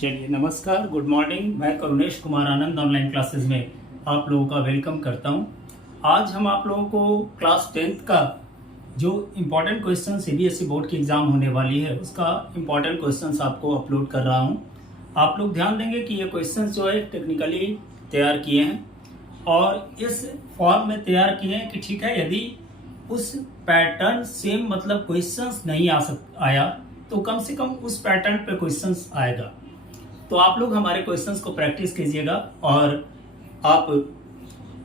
चलिए नमस्कार, good morning. मैं करुणेश कुमार आनंद ऑनलाइन क्लासेस में आप लोगों का वेलकम करता हूं। आज हम आप लोगों को क्लास 10th का जो इम्पोर्टेंट क्वेश्चन सीबीएसई बोर्ड की एग्ज़ाम होने वाली है उसका इम्पोर्टेंट क्वेश्चंस आपको अपलोड कर रहा हूं। आप लोग ध्यान देंगे कि ये क्वेश्चंस जो है टेक्निकली तैयार किए हैं और इस फॉर्म में तैयार किए हैं कि ठीक है, यदि उस पैटर्न सेम मतलब क्वेश्चंस नहीं आया तो कम से कम उस पैटर्न पे क्वेश्चंस आएगा। तो आप लोग हमारे क्वेश्चंस को प्रैक्टिस कीजिएगा और आप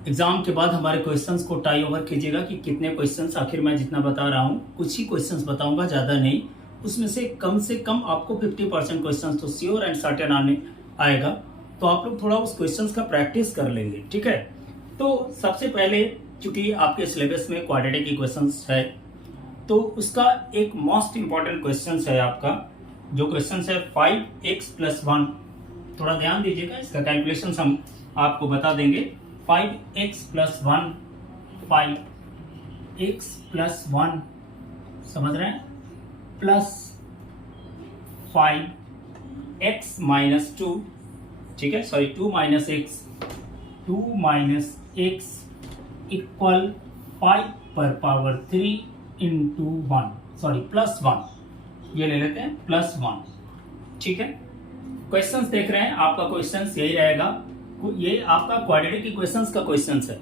एग्जाम के बाद हमारे क्वेश्चंस को टाई ओवर कीजिएगा कि कितने क्वेश्चंस, आखिर मैं जितना बता रहा हूँ कुछ ही क्वेश्चंस बताऊंगा, ज़्यादा नहीं। उसमें से कम आपको 50% क्वेश्चंस तो श्योर एंड सर्टेन आएगा। तो आप लोग थोड़ा उस क्वेश्चंस का प्रैक्टिस कर लेंगे, ठीक है। तो सबसे पहले चूंकि आपके सिलेबस में क्वाड्रेटिक इक्वेशंस है तो उसका एक मोस्ट इंपॉर्टेंट क्वेश्चन है आपका, जो क्वेश्चन है 5x+1। थोड़ा ध्यान दीजिएगा, इसका कैलकुलेशन हम आपको बता देंगे। 5x+1, 5x+1 समझ रहे हैं, प्लस 5x-2, ठीक है, sorry 2 x equal 5 into 1, sorry +1, ये ले लेते हैं +1, ठीक है। क्वेश्चंस देख रहे हैं, आपका क्वेश्चंस यही रहेगा। ये आपका क्वाड्रेटिक इक्वेशंस का क्वेश्चंस है।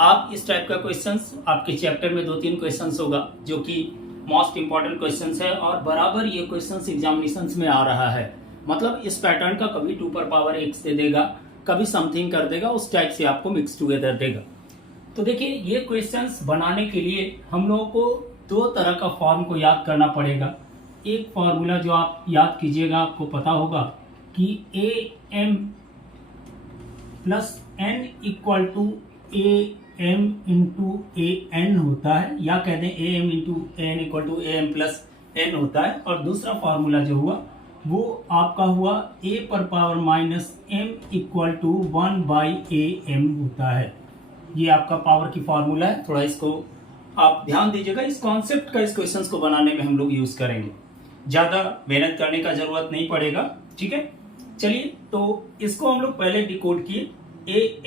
आप इस टाइप का क्वेश्चंस आपके चैप्टर में 2-3 क्वेश्चंस होगा जो कि मोस्ट इंपॉर्टेंट क्वेश्चंस है और बराबर ये क्वेश्चंस एग्जामिनेशंस में आ रहा है। मतलब इस पैटर्न का कभी 2x दे देगा, कभी समथिंग कर देगा, उस टाइप से आपको मिक्स टुगेदर देगा। तो देखिए, ये क्वेश्चंस बनाने के लिए हम लोगों को 2 तरह का फॉर्म को याद करना पड़ेगा। एक फॉर्मूला जो आप याद कीजिएगा, आपको पता होगा कि am + n equal to am into an होता है, या कहते हैं am into n equal to am + n होता है। और दूसरा फॉर्मूला जो हुआ वो आपका हुआ a⁻m इक्वल टू 1/am होता है। ये आपका पावर की फॉर्मूला है। थोड़ा इसको आप ध्यान दीजिएगा, इस कॉन्सेप्ट का इस क्वेश्चंस को बनाने में हम लोग यूज करेंगे, ज्यादा मेहनत करने का जरूरत नहीं पड़ेगा, ठीक है। चलिए, तो इसको हम लोग पहले डिकोड किए,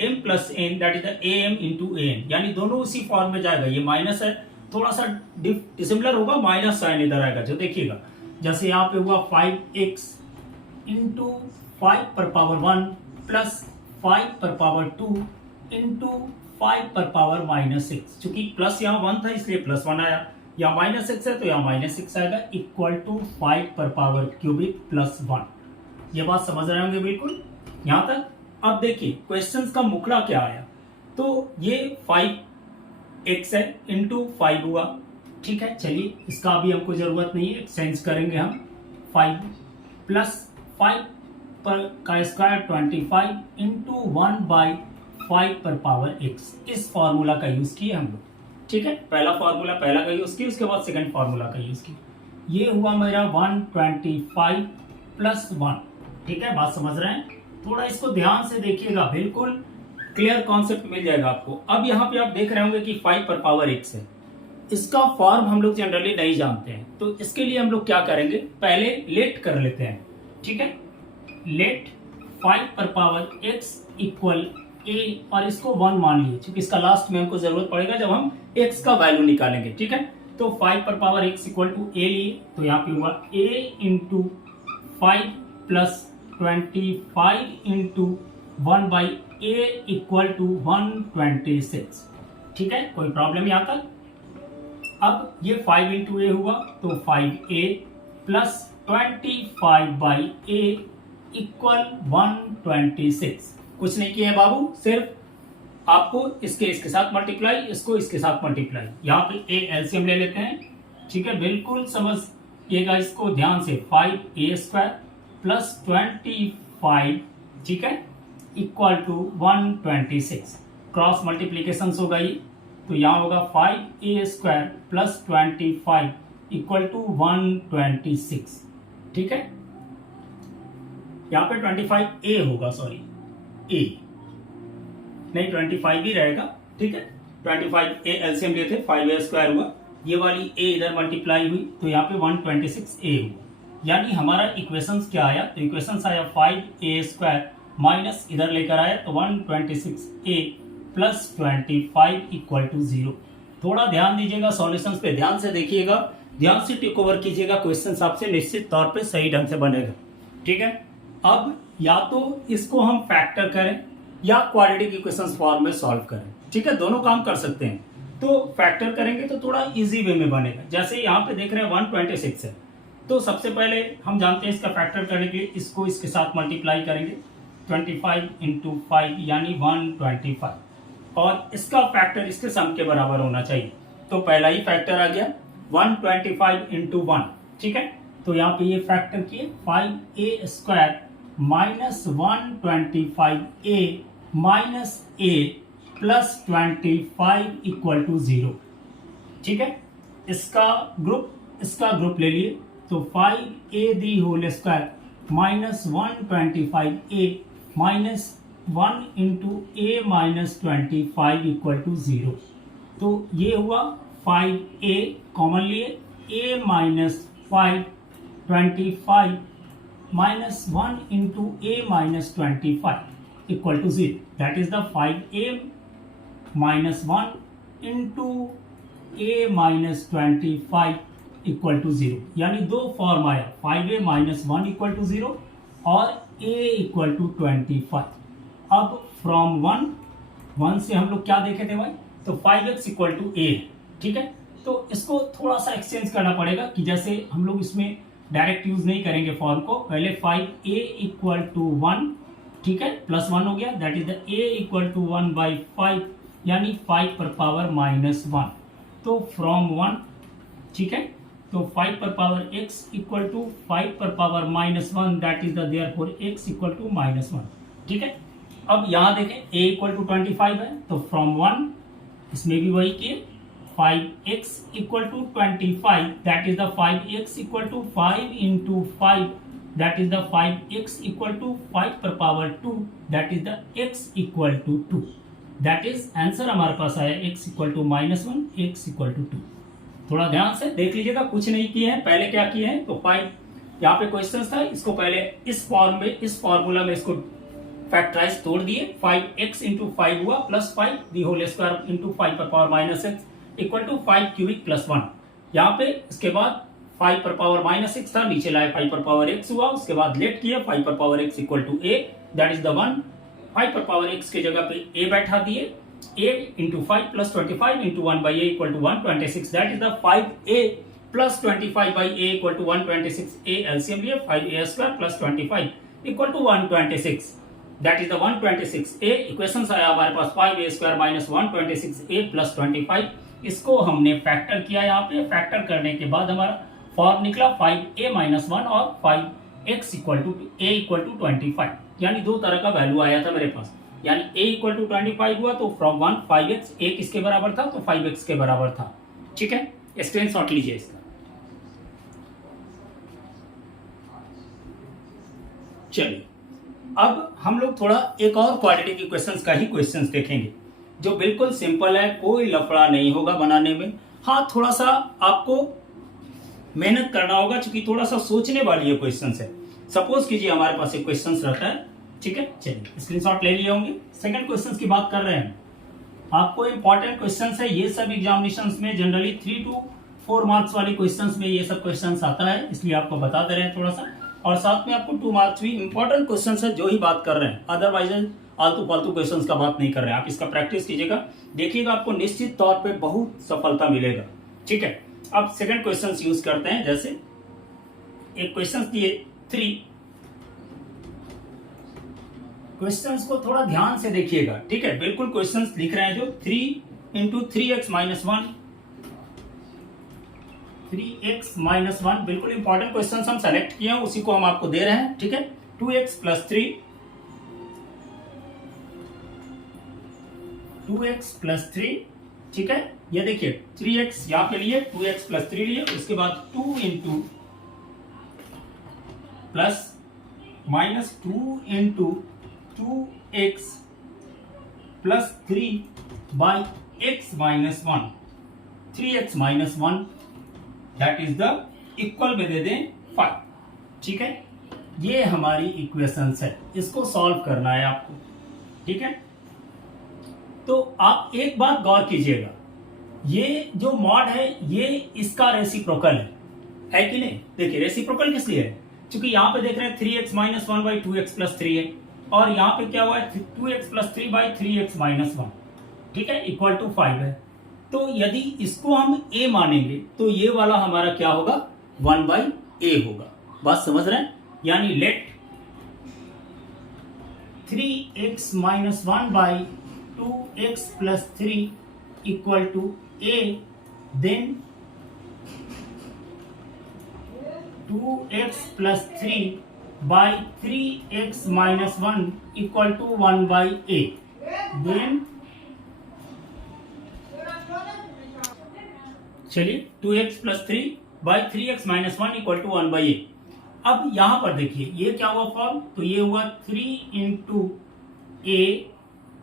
am + n that is am into an, यानी दोनों उसी फॉर्म में जाएगा। ये माइनस है, थोड़ा सा डिसिमिलर होगा, माइनस साइन इधर आएगा, जो देखिएगा जैसे यहाँ पे हुआ 5x इंटू 5⁻1 प्लस 5⁻2 इंटू 5⁻⁻6। चूंकि प्लस यहाँ 1 था इसलिए +1 आया, यहाँ -6 है तो यहाँ -6 आएगा, इक्वल टू 5⁻³ +1। ये बात समझ रहे होंगे बिल्कुल यहाँ तक। अब देखिए क्वेश्चंस का मुखड़ा क्या आया। तो ये 5x है इंटू 5 हुआ, ठीक है। चलिए, इसका अभी हमको जरूरत नहीं है, एक्सचेंज करेंगे हम। 5 प्लस 5 का स्क्वायर 25 इंटू 1/5⁻x, इस फॉर्मूला का यूज किए हम लोग, ठीक है। पहला फॉर्मूला पहला का यूज किया, उसके बाद सेकंड फॉर्मूला का यूज किया। ये हुआ मेरा 125 + 1, ठीक है। बात समझ रहे हैं, थोड़ा इसको ध्यान से देखिएगा, बिल्कुल क्लियर कॉन्सेप्ट मिल जाएगा आपको। अब यहाँ पे आप देख रहे होंगे कि 5⁻x है, इसका फॉर्म हम लोग जनरली नहीं जानते हैं, तो इसके लिए हम लोग क्या करेंगे, पहले लेट कर लेते हैं, ठीक है। लेट 5⁻x इक्वल a, और इसको 1 मान लिए, क्योंकि इसका लास्ट में हमको जरूरत पड़ेगा जब हम x का वैल्यू निकालेंगे, ठीक है। तो 5⁻x इक्वल टू a लिए, तो यहाँ पे हुआ a into 5 plus 25 into 1/a equal to 126, ठीक है। कोई प्रॉब्लम यहाँ तक। अब ये 5 इंटू a हुआ तो 5a प्लस 25/a इक्वल 126। कुछ नहीं किए हैं बाबू, सिर्फ आपको इसके साथ मल्टीप्लाई, इसको इसके साथ मल्टीप्लाई। यहाँ पे a एलसीएम ले लेते हैं, ठीक है। बिल्कुल समझिएगा इसको ध्यान से। 5a² प्लस 25, ठीक है, इक्वल टू 126। क्रॉस मल्टीप्लीकेशन होगा ये, तो यहाँ होगा 5a² प्लस 25 इक्वल टू 126, ठीक है। यहाँ पे 25a होगा, सॉरी a नहीं 25 ही रहेगा, ठीक है। 25a एलसीएम लेते, 5a² हुआ, ये वाली a इधर मल्टीप्लाई हुई तो यहाँ पे 126a हुआ। यानी हमारा इक्वेशंस क्या आया, तो इक्वेशंस आया 5a² माइनस इधर लेकर आया तो 126a प्लस 25 इक्वल टू 0। थोड़ा ध्यान दीजिएगा सॉल्यूशंस पे, ध्यान से देखिएगा, ध्यान से टेक ओवर कीजिएगा, क्वेश्चंस आपसे निश्चित तौर पे सही ढंग से बनेगा। ठीक है, अब या तो इसको हम फैक्टर करें या क्वाड्रेटिक इक्वेशंस फॉर्म में सॉल्व करें। ठीक है, दोनों काम कर सकते हैं। तो फैक्टर करेंगे तो थोड़ा इजी वे में बनेगा। जैसे यहाँ पे देख रहे हैं 126 है, तो सबसे पहले हम जानते हैं इसका फैक्टर करने के लिए इसको इसके साथ मल्टीप्लाई करेंगे 25 इंटू 5 यानी 125, और इसका फैक्टर इसके सम के बराबर होना चाहिए। तो पहला ही फैक्टर आ गया 125 इंटू 1। ठीक है, तो यहाँ पे ये फैक्टर किए 5a² minus 125a minus a plus 25 equal to 0। ठीक है, इसका ग्रुप ले लिए तो 5a the whole square minus 125a minus 1 into a minus 25 equal to 0। तो ये हुआ 5a कॉमन लिए, a minus 5 25 minus 1 into a minus 25 equal to 0। That is the 5a minus 1 into a minus 25 equal to 0। यानी दो form आया, 5a minus 1 equal to 0 और a equal to 25। अब from 1 से हम लोग क्या देखे थे भाई, तो 5x इक्वल टू a। ठीक है, तो इसको थोड़ा सा एक्सचेंज करना पड़ेगा कि जैसे हम लोग इसमें डायरेक्ट यूज नहीं करेंगे फॉर्म को। पहले 5a इक्वल टू 1, ठीक है, प्लस 1 हो गया, that is the a equal to 1 by 5 यानी 5 पर पावर माइनस 1। तो फ्रॉम 1, ठीक है, तो 5 पर पावर x इक्वल टू 5 पर power minus 1, that is the therefore x equal to minus 1। ठीक है, अब यहाँ देखें a इक्वल टू 25 है, तो फ्रॉम 1 इसमें भी वही किए 5x equal to 25, that is the 5x equal to 5 into 5, that is the 5x equal to 5 पर power 2, that is the x equal to 2। That is answer हमारे पास आया x equal to minus 1, x equal to 2। थोड़ा ध्यान से देख लीजिएगा, कुछ नहीं किए हैं, पहले क्या किए हैं, तो 5 यहाँ पे क्वेश्चन था, इसको पहले इस फॉर्म में, इस फॉर्मूला में इसको फैक्टराइज तोड़ दिए, 5x इंटू 5 हुआ plus 5 the whole square into 5 पर power minus x equal to 5 cubic plus 1। यहाँ पे इसके बाद 5 पर पावर माइनस x था, नीचे लाए 5 पर पावर x हुआ, उसके बाद लेट किया 5 पर power x equal to a, that is the 1। 5 पर पावर x के जगह पे a बैठा दिए, a into 5 plus 25 into 1 by a equal to 126, that is the 5a plus 25 by a equal to 126, a LCM लिए 5a square plus 25 equal to 126, that is the 126a। Equations आया हमारे पास 5a square minus 126a plus 25। इसको हमने factor किया, यहाँ पे factor करने के बाद हमारा फॉर्म निकला 5a माइनस 1 और 5x equal to a equal to 25, यानी दो तरह का वैल्यू आया था मेरे पास। यानी a इक्वल टू 25 हुआ तो फ्रॉम 1 5x, a किसके बराबर था, तो 5x के बराबर था। ठीक है, स्क्रीनशॉट लीजिए इसका। चलिए अब हम लोग थोड़ा एक और क्वाड्रेटिक इक्वेशंस का ही क्वेश्चंस देखेंगे, जो बिल्कुल सिंपल है, कोई लफड़ा नहीं होगा बनाने में। हाँ, थोड़ा सा आपको मेहनत करना होगा, क्योंकि थोड़ा सा सोचने वाली ये क्वेश्चंस है। सपोज कीजिए हमारे पास एक क्वेश्चंस रहता है, ठीक है, चलिए स्क्रीनशॉट ले लिए होंगे। सेकंड क्वेश्चंस की बात कर रहे हैं, आपको इंपॉर्टेंट क्वेश्चंस है ये सब। एग्जामिनेशंस में जनरली 3 to 4 मार्क्स वाले क्वेश्चंस में ये सब क्वेश्चंस आता है, इसलिए आपको बता दे रहे हैं थोड़ा सा। और साथ में आपको 2 मार्क्स भी इंपॉर्टेंट क्वेश्चंस है जो ही बात कर रहे हैं, अदरवाइज आलतू फालतू क्वेश्चंस का बात नहीं कर रहे हैं। आप इसका प्रैक्टिस कीजिएगा, देखिएगा, आपको निश्चित तौर पे बहुत सफलता मिलेगा। ठीक है, अब सेकंड क्वेश्चन यूज करते हैं। जैसे एक क्वेश्चन दिए 3, क्वेश्चंस को थोड़ा ध्यान से देखिएगा। ठीक है, बिल्कुल क्वेश्चंस लिख रहे हैं जो 3 into 3x minus 1, 3x minus 1, बिल्कुल इंपॉर्टेंट क्वेश्चन हम सेलेक्ट किए हैं, उसी को हम आपको दे रहे हैं। ठीक है, 2x प्लस 3, 2x प्लस 3, ठीक है, ये देखिए 3x यहाँ पे लिए, 2x प्लस 3 लिए, उसके बाद 2 into plus minus 2 into 2x plus 3 by x minus 1, 3x minus 1, that is the equal में दे दें 5। ठीक है, ये हमारी इक्वेशंस है, इसको सॉल्व करना है आपको। ठीक है, तो आप एक बात गौर कीजिएगा, ये जो मॉड है ये इसका रेसिप्रोकल है कि नहीं? देखिए रेसिप्रोकल किस लिए है, क्योंकि यहाँ पे देख रहे हैं 3x minus one by 2x plus 3 है, और यहाँ पे क्या हुआ है 2x plus 3 by 3x minus 1, ठीक है, इक्वल टू 5 है। तो यदि इसको हम a मानेंगे तो ये वाला हमारा क्या होगा 1 बाई a होगा। बात समझ रहे हैं? यानी let 3x minus 1 by 2x plus 3 equal to a, then 2x plus 3 by 3x minus 1 equal to 1 by a, then चलिए 2x plus 3 by 3x minus 1 equal to 1 by a। अब यहां पर देखिए ये क्या हुआ फॉर्म, तो ये हुआ 3 into a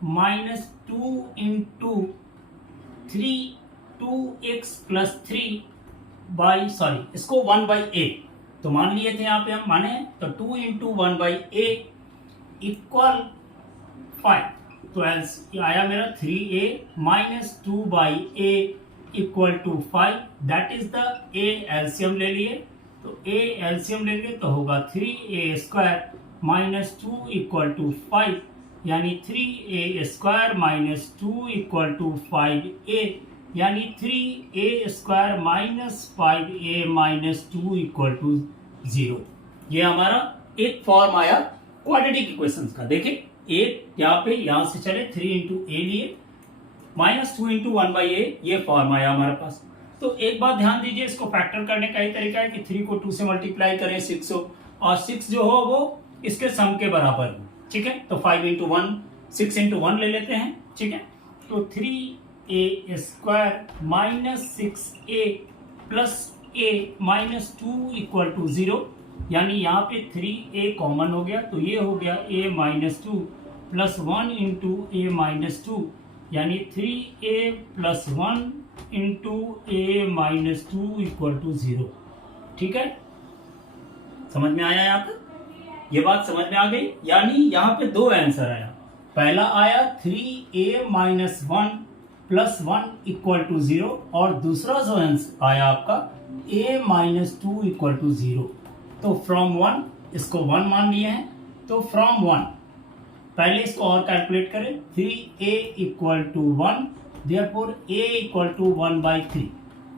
minus 2 into 2x plus 3 by इसको 1 बाई a, तो मान लिए थे यहाँ पे हम माने, तो 2 इंटू 1 बाई a इक्वल 5, तो ये आया मेरा 3a minus 2 by a equal to 5, that is the a LCM ले लिए, तो a एलसीएम ले लिए तो होगा 3a square minus 2 equal to 5, यानी 3a square minus 2 equal to 5a, यानी 3a square minus 5a minus 2 equal to 0। ये हमारा एक फॉर्म आया क्वाड्रेटिक इक्वेशंस का। देखिए एक यहाँ पे यहाँ से चले 3 इंटू ए लिए माइनस 2 इंटू 1 बाई ए, ये फॉर्म आया हमारे पास। तो एक बात ध्यान दीजिए, इसको फैक्टर करने का ही तरीका है कि 3 को 2 से मल्टीप्लाई करें 6 हो, और 6 जो हो वो इसके सम के बराबर हो। ठीक है, तो 5 इंटू 1 6 इंटू 1 ले लेते हैं। ठीक है, तो 3a square minus 6a plus a minus 2 equal to 0, यानी यहाँ पे 3a कॉमन हो गया, तो ये हो गया a minus 2 plus 1 into a minus 2, यानी 3a plus 1 into a minus 2 equal to 0। ठीक है, समझ में आया यहाँ पे? ये बात समझ में आ गई। यानी यहाँ पे दो आंसर आया, पहला आया 3a minus 1 plus 1 equal to 0, और दूसरा जो आंसर आया आपका a माइनस 2 इक्वल टू 0। तो फ्रॉम 1 इसको 1 मान लिए हैं, तो फ्रॉम 1 पहले इसको और कैलकुलेट करें, 3a equal to 1, therefore a equal to 1 by 3।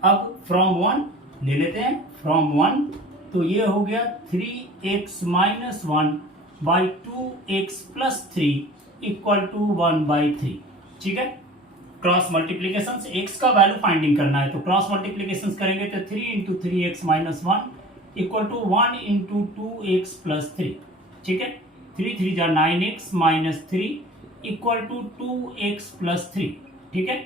अब फ्रॉम 1 ले लेते हैं, फ्रॉम 1 तो ये हो गया 3x minus 1 by 2x plus 3 equal to 1 by 3। ठीक है, क्रॉस मल्टीप्लीकेशन से x का वैल्यू फाइंडिंग करना है, तो क्रॉस मल्टीप्लीकेशन करेंगे तो 3 into 3x minus 1 equal to 1 into 2x plus 3। ठीक है, 3 3 जा 9x minus 3 equal to 2x plus 3। ठीक है,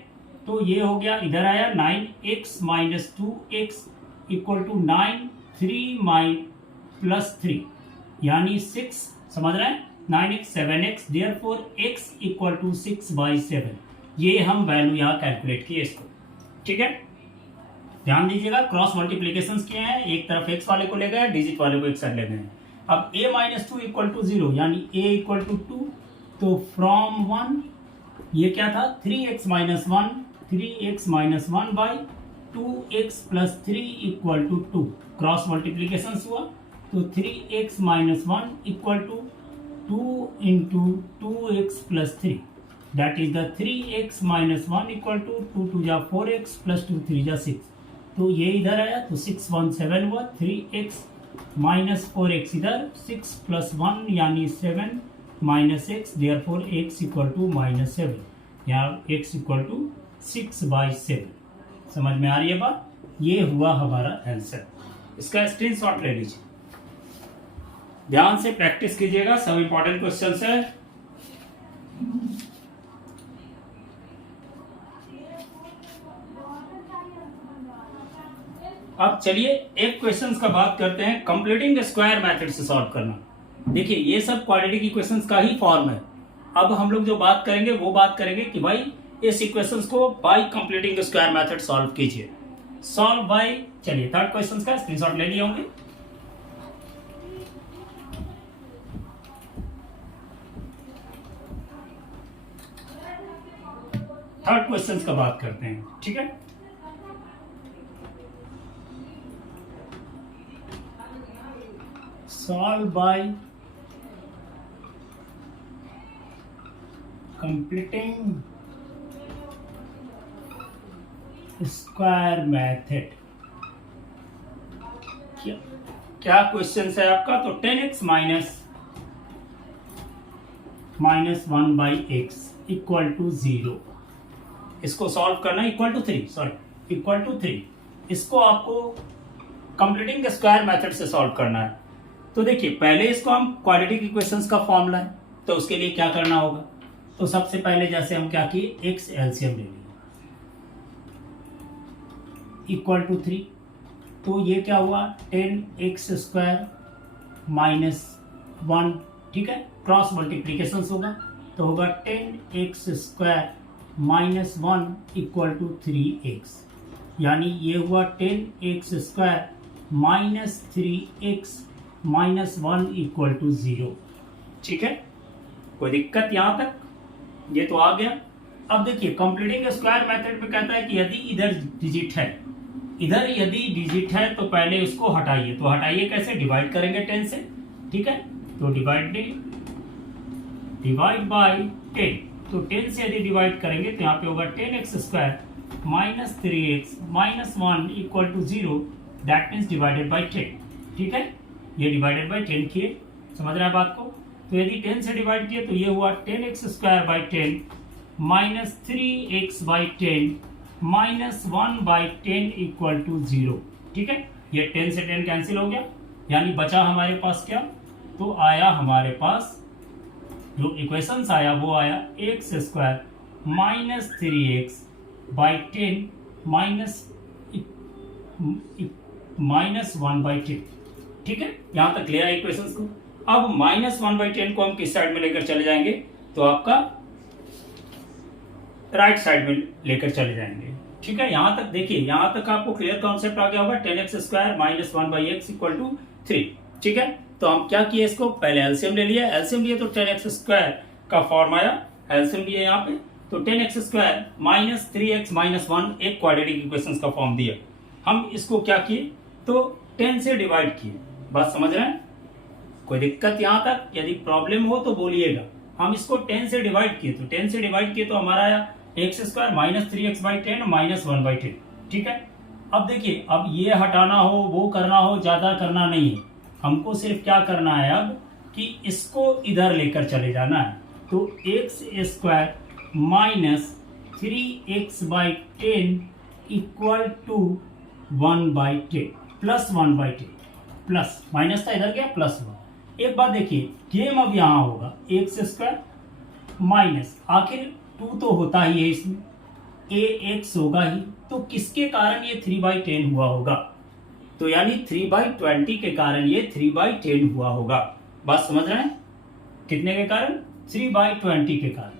तो ये हो गया, इधर आया 9x minus 2x equal to 9 3 माइ प्लस 3, यानी 6, समझ रहे हैं, 9x 7x, therefore x equal to 6 by 7। ये हम वैल्यू यहाँ कैलकुलेट किए इसको। ठीक है, ध्यान दीजिएगा, क्रॉस मल्टीप्लीकेशन किए हैं, एक तरफ x वाले को ले गए, डिजिट वाले को एक साइड ले गए। अब a माइनस 2 इक्वल टू 0, यानी a इक्वल टू 2, तो फ्रॉम 1 ये क्या था 3x minus 1, 3x minus 1 by 2x plus 3 equal to 2, cross multiplication हुआ, तो 3x minus 1 equal to 2 into 2x plus 3, that is the 3x minus 1 equal to 2 2 जा 4x plus 2 3 जा 6, तो ये इधर आया, तो 6 1 7 हुआ, 3x माइनस 4x इधर, 6 प्लस 1 यानी 7 minus x, therefore x equal to minus 7, यहाँ x इक्वल टू 6 बाई 7। समझ में आ रही है बात? ये हुआ हमारा आंसर, इसका स्क्रीनशॉट ले लीजिए, ध्यान से प्रैक्टिस कीजिएगा, सब इंपॉर्टेंट क्वेश्चंस है। अब चलिए एक क्वेश्चंस का बात करते हैं, कंप्लीटिंग स्क्वायर मेथड से सॉल्व करना। देखिए ये सब क्वाड्रेटिक इक्वेशंस का ही फॉर्म है। अब हम लोग जो बात करेंगे वो बात करेंगे कि भाई इस इक्वेशंस को bye completing square method solve कीजिए। सॉल्व बाय, चलिए थर्ड क्वेश्चन का स्क्रीनशॉट ले लिए होंगे। थर्ड क्वेश्चन का बात करते हैं, ठीक है। Solve by completing square method. क्या क्वेश्चन है आपका? तो 10x minus 1/x equal to 0, इसको सॉल्व करना equal to 3, sorry equal to 3, इसको आपको कंप्लीटिंग स्क्वायर मेथड से सॉल्व करना है। तो देखिए पहले इसको हम क्वाड्रेटिक इक्वेशंस का फॉर्मूला है, तो उसके लिए क्या करना होगा? तो सबसे पहले जैसे हम क्या किए, x एलसीएम ले लिया इक्वल टू 3, तो ये क्या हुआ 10x स्क्वायर माइनस 1, ठीक है, क्रॉस मल्टीप्लीकेशन होगा तो होगा 10x square minus 1 equal to 3x, यानी ये हुआ 10x square minus 3x minus 1 equal to 0, ठीक है। कोई दिक्कत यहाँ तक? ये तो आ गया। अब देखिए कंप्लीटिंग स्क्वायर मेथड में कहता है कि यदि इधर डिजिट है, इधर यदि डिजिट है तो पहले उसको हटाइए। तो हटाइए कैसे? डिवाइड करेंगे 10 से, ठीक है। तो डिवाइड बाय 10, तो 10 से यदि डिवाइड करेंगे तो यहाँ पे होगा 10x square minus 3x minus 1 equal to 0, that means divided by 10, ठीक है। ये डिवाइडेड बाई 10 किए, समझ रहे हैं बात को? तो यदि 10 से डिवाइड किए तो ये हुआ 10x square by 10 minus 3x by 10 minus 1/10 equal to 0, ठीक है। ये 10 से 10 कैंसिल हो गया, यानी बचा हमारे पास क्या? तो आया हमारे पास जो इक्वेशंस आया वो आया x square minus 3x by 10 minus 1/10, ठीक है। यहां तक क्लियर है इक्वेशंस को। अब माइनस 1/10 को हम किस साइड में लेकर चले जाएंगे? तो आपका राइट साइड में लेकर चले जाएंगे, ठीक है। यहां तक देखिए, यहां तक आपको क्लियर कॉन्सेप्ट आ गया होगा। 10x square minus 1/x equal to 3, ठीक है। तो हम क्या किए, इसको पहले एलसीएम ले लिया, एलसीएम लिए तो 10x स्क्वायर का फॉर्म आया, एलसीएम लिए यहाँ पे तो 10x square minus 3x minus 1 एक क्वाड्रेटिक इक्वेशन का फॉर्म दिया। हम इसको क्या किए, तो 10 से डिवाइड किए। बात समझ रहे हैं? कोई दिक्कत यहाँ तक? यदि प्रॉब्लम हो तो बोलिएगा। हम इसको 10 से डिवाइड किए, तो 10 से डिवाइड किए तो हमारा आया x square minus 3x by 10 minus 1/10, ठीक है। अब देखिए, अब ये हटाना हो, वो करना हो, ज्यादा करना नहीं है, हमको सिर्फ क्या करना है अब कि इसको इधर लेकर चले जाना है। तो x square minus 3x by 10 equal to 1/10 plus 1/10, plus minus था इधर गया प्लस 1। एक बात देखिए, गेम अब यहां होगा x स्क्वायर माइनस, आखिर 2 तो होता ही है इसमें, ax होगा ही, तो किसके कारण ये 3/10 हुआ होगा? तो यानी 3/20 के कारण ये 3/10 हुआ होगा। बात समझ रहे हैं? कितने के कारण? 3/20 के कारण।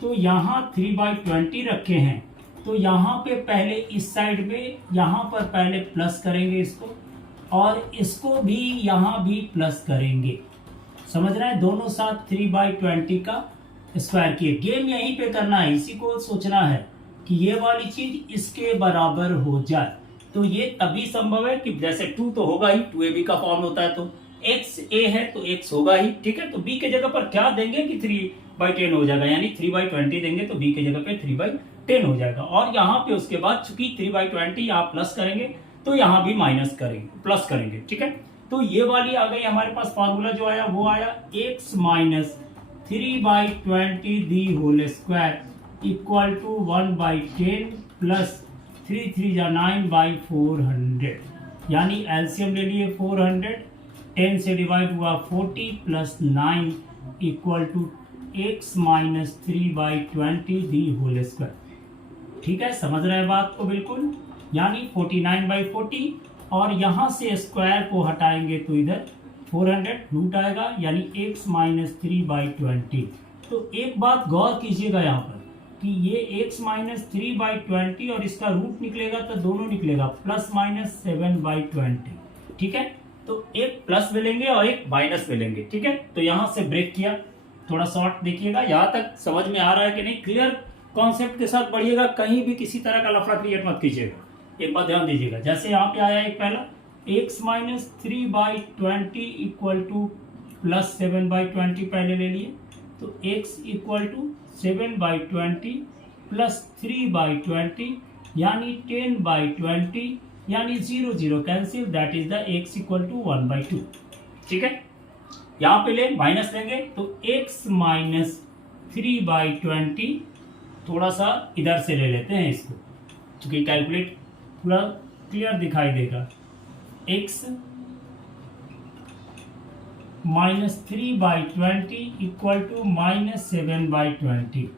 तो यहाँ 3/20 रखे हैं, तो यहाँ पे पहले इस साइड में, यहाँ पर पहले प्लस करेंगे इसको, और इसको भी यहाँ भी प्लस करेंगे। समझ रहे हैं? दोनों साथ 3/20 का स्क्वायर किए। गेम यहीं पे करना है, इसी को सोचना है कि ये वाली चीज इसके बराबर हो जाए। तो ये तभी संभव है कि जैसे 2 तो होगा ही, 2ab का फॉर्म होता है, तो x a है तो x होगा ही, ठीक है। तो b के जगह पर क्या देंगे कि 3/10 हो जाएगा, यानी 3/20 देंगे तो b के जगह पे 3/10 हो जाएगा। और यहाँ पे उसके बाद चूंकि 3/20 आप प्लस करेंगे तो यहाँ भी माइनस करेंगे, प्लस करेंगे, ठीक है। तो ये वाली आ गई हमारे पास, फॉर्मूला जो आया वो आया x minus 3/20 the whole square equal to 1/10 plus 3 3 जा 9/400, यानी एलसीएम ले लिए 400, 10 से डिवाइड हुआ 40 plus 9 equal to x minus 3/20 the whole square, ठीक है। समझ रहे हैं बात को? बिल्कुल, यानी 49/40, और यहां से स्क्वायर को हटाएंगे तो इधर 400 रूट आएगा, यानी x माइनस 3/20। तो एक बात गौर कीजिएगा यहाँ पर कि ये x माइनस 3/20 और इसका रूट निकलेगा तो दोनों निकलेगा प्लस माइनस 7/20, ठीक है। तो एक प्लस में लेंगे और एक माइनस में लेंगे, ठीक है। तो यहां से ब्रेक किया, थोड़ा शॉर्ट देखिएगा, यहां तक समझ में आ रहा है कि नहीं? क्लियर कॉन्सेप्ट के साथ बढ़िएगा, कहीं भी किसी तरह का लफड़ा क्रिएट मत कीजिएगा। एक बात ध्यान दीजिएगा, जैसे यहाँ पे आया एक पहला x minus 3/20 equal to plus 7/20 पहले ले लिए, तो x इक्वल टू 7/20 प्लस 3/20 यानी 10/20 यानी 0 0 cancel, that is the x equal to 1/2। ठीक है, यहाँ पे ले माइनस लेंगे तो x माइनस 3/20, थोड़ा सा इधर से ले लेते हैं इसको क्योंकि कैलकुलेट पूरा क्लियर दिखाई देगा। x minus 3/20 equal to minus 7/20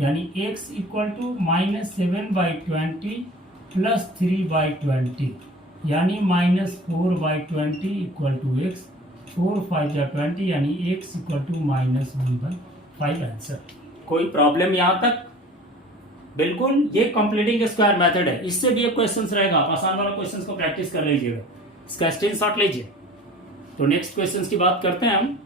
यानी x equal to minus 7/20 plus 3/20 यानी माइनस 4/20 इक्वल टू x, 4 5 20 यानी x equal to minus 1/5 answer. कोई प्रॉब्लम यहाँ तक? बिल्कुल, ये कंप्लीटिंग स्क्वायर मेथड है, इससे भी एक क्वेश्चन रहेगा, आसान वाला क्वेश्चन को प्रैक्टिस कर लीजिएगा, इसका स्क्रीनशॉट लीजिए। तो नेक्स्ट क्वेश्चन की बात करते हैं हम।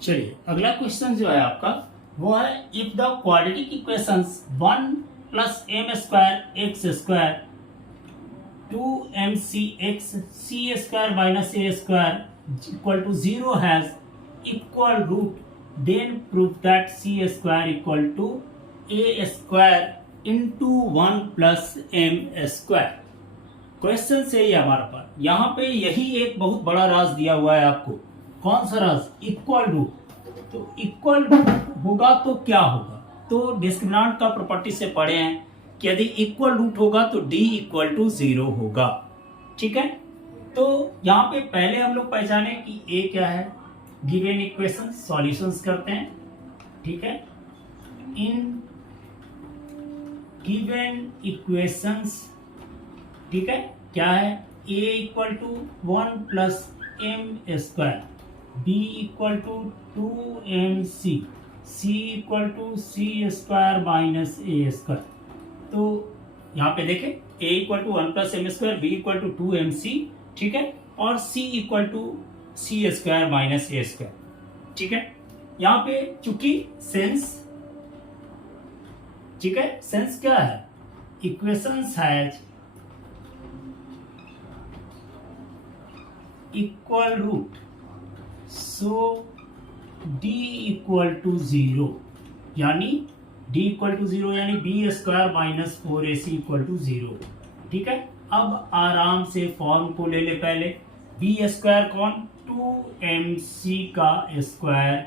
चलिए अगला क्वेश्चन जो है आपका वो है, if the quadratic equations 1 plus M square X square 2mcx c square minus A square equal to 0 has equal root, then prove that c square equal to A square into 1 plus M square. Question सही है हमारा पास, यहाँ पे यही एक बहुत बड़ा राज दिया हुआ है आपको। कौन सा राज? Equal root. तो इक्वल रूट होगा तो क्या होगा? तो डिस्क्रिमिनेंट का प्रॉपर्टी से पढ़े हैं कि यदि इक्वल रूट होगा तो d इक्वल टू 0 होगा। ठीक है, तो यहाँ पे पहले हम लोग पहचाने कि a क्या है, गिवन इक्वेशन सॉल्यूशंस करते हैं। ठीक है, इन गिवन इक्वेशंस, ठीक है, क्या है, a equal to 1 plus M square, b equal to 2mc, c equal to c square minus A square. तो यहाँ पे देखें a equal to 1 plus M square, b equal to 2mc, ठीक है, और c equal to c square minus A square. ठीक है, यहाँ पे चूंकि सेंस, ठीक है, सेंस क्या है, equations has equal root, so d equal to 0 यानी d इक्वल टू 0 यानी b square minus 4ac equal to 0। ठीक है, अब आराम से फॉर्म को ले ले पहले, b स्क्वायर कौन, 2mc का square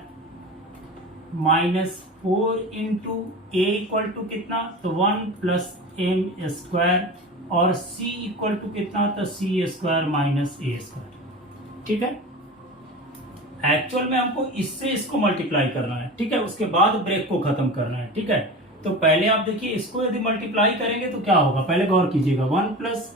minus 4 into a equal to कितना, तो 1 प्लस एम स्क्वायर, और c इक्वल टू कितना, तो c स्क्वायर माइनस ए स्क्वायर। ठीक है, एक्चुअल में हमको इससे इसको मल्टीप्लाई करना है। ठीक है, उसके बाद ब्रेक को खत्म करना है। ठीक है, तो पहले आप देखिए इसको यदि मल्टीप्लाई करेंगे तो क्या होगा, पहले गौर कीजिएगा, 1 प्लस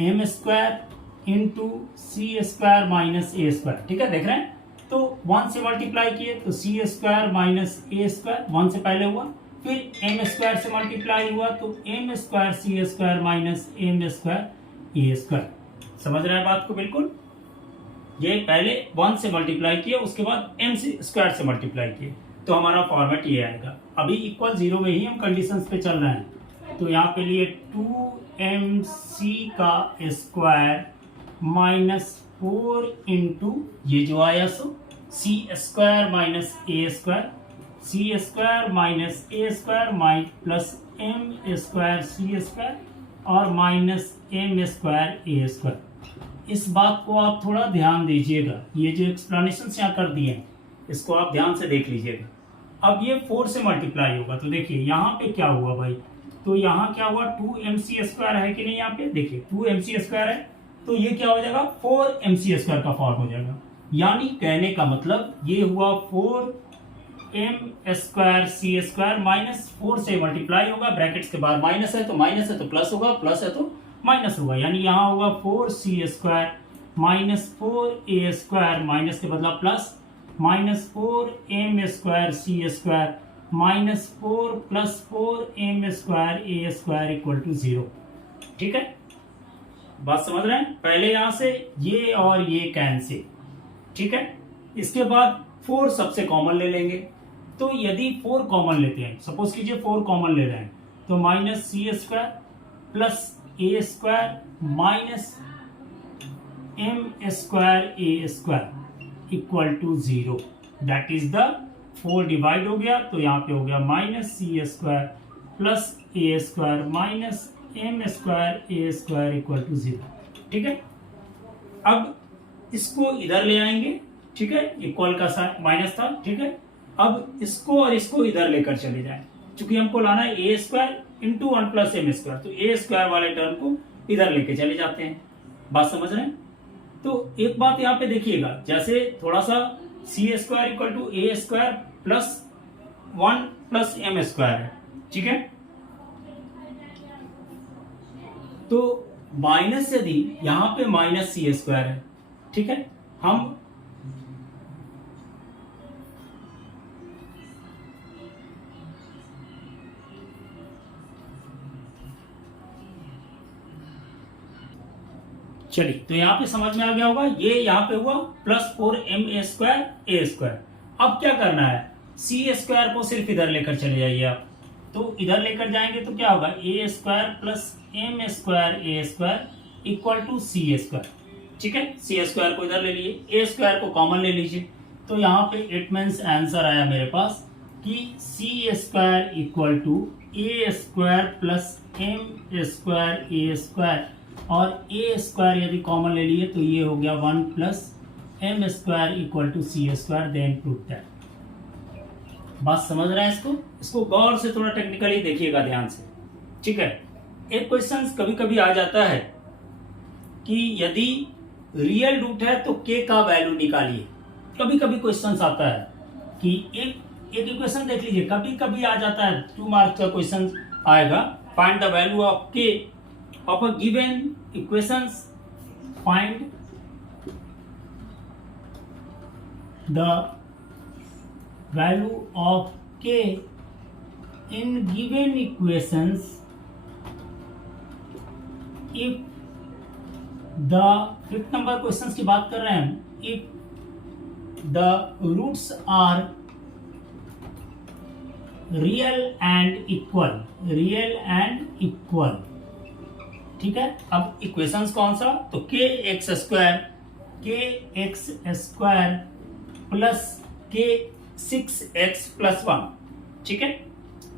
एम स्क्वायर इंटू सी स्क्वायर माइनस ए स्क्वायर। ठीक है, देख रहे हैं, तो 1 से मल्टीप्लाई किए तो सी स्क्वायर माइनस ए स्क्वायर 1 से पहले हुआ, फिर एम स्क्वायर से मल्टीप्लाई हुआ तो M square c square minus m square ए स्क्वायर। समझ रहे हैं बात को? बिल्कुल, ये पहले 1 से मल्टीप्लाई किया, उसके बाद m स्क्वायर से मल्टीप्लाई किए, तो हमारा फॉर्मेट ये आएगा। अभी इक्वल 0 में ही हम कंडीशंस पे चल रहे हैं, तो यहाँ पे लिए 2mc का स्क्वायर माइनस 4 इंटू ये जो आया सो सी स्क्वायर माइनस ए स्क्वायर, सी स्क्वायर माइनस ए square plus M square c square और माइनस एम स्क्वायर ए स्क्वायर। इस बात को आप थोड़ा ध्यान दीजिएगा, ये जो एक्सप्लेनेशन यहाँ कर दिए हैं इसको आप ध्यान से देख लीजिएगा। अब ये 4 से मल्टीप्लाई होगा, तो देखिए यहाँ पे क्या हुआ भाई, तो यहाँ क्या हुआ, 2mc स्क्वायर है कि नहीं, यहाँ पे देखिए 2mc स्क्वायर है, तो ये क्या हो जाएगा, 4mc स्क्वायर का फॉर्म हो जाएगा। यानी कहने का मतलब ये हुआ 4m square c square minus 4 से मल्टीप्लाई होगा, ब्रैकेट्स के बाद माइनस है तो प्लस होगा, प्लस है तो माइनस होगा, यानी यहाँ होगा 4c square minus 4a square, minus के बदला plus, minus 4m square c square minus 4 plus 4m square A square equal to 0। ठीक है, बात समझ रहे हैं? पहले यहां से ये और ये कैंसिल। ठीक है, इसके बाद 4 सबसे कॉमन ले लेंगे। तो यदि 4 कॉमन लेते हैं, सपोज कीजिए 4 कॉमन ले रहे हैं, तो minus c square plus a square minus m square A square equal to 0। That is the 4 divide हो गया, तो यहाँ पे हो गया minus c square plus a square minus m square A square equal to 0। ठीक है, अब इसको इधर ले आएंगे। ठीक है, इक्वल का साइन माइनस था। ठीक है, अब इसको और इसको इधर लेकर चले जाएं, क्योंकि हमको लाना है A square into 1 plus M square, तो ए स्क्वायर वाले टर्म को इधर लेके चले जाते हैं। बात समझ रहे हैं? तो एक बात यहाँ पे देखिएगा, जैसे थोड़ा सा C square equal to A square plus 1 plus M square है। ठीक है, तो माइनस यदि यहां पे माइनस सी स्क्वायर है, ठीक है, हम चलिए, तो यहां पे समझ में आ गया होगा। ये यहां पे हुआ plus 4 m a square A square. अब क्या करना है, सी स्क्वायर को सिर्फ इधर लेकर चले जाइए आप। तो इधर लेकर जाएंगे तो क्या होगा, A square plus M square A square equal to C square. ठीक है, सी स्क्वायर को इधर ले लिए, ए स्क्वायर को कॉमन ले लीजिए। तो यहाँ पे इट मीन्स आंसर आया मेरे पास कि C square equal to A square plus M square A square, और ए स्क्वायर यदि कॉमन ले लिए तो ये हो गया 1 plus M square equal to C square, then prove that. बात समझ रहे हैं? इसको गौर से थोड़ा टेक्निकली देखिएगा ध्यान से। ठीक है, एक क्वेश्चन कभी कभी आ जाता है कि यदि रियल रूट है तो के का वैल्यू निकालिए। कभी कभी क्वेश्चन आता है कि एक इक्वेशन देख लीजिए, कभी कभी आ जाता है 2 मार्क्स का क्वेश्चन आएगा, फाइंड द वैल्यू ऑफ के of a given equations, find the value of k in given equations if the 5th number question की बात कर रहे हैं, if the roots are real and equal। ठीक है, अब इक्वेशंस कौन सा, तो k x square plus k 6x plus 1। ठीक है,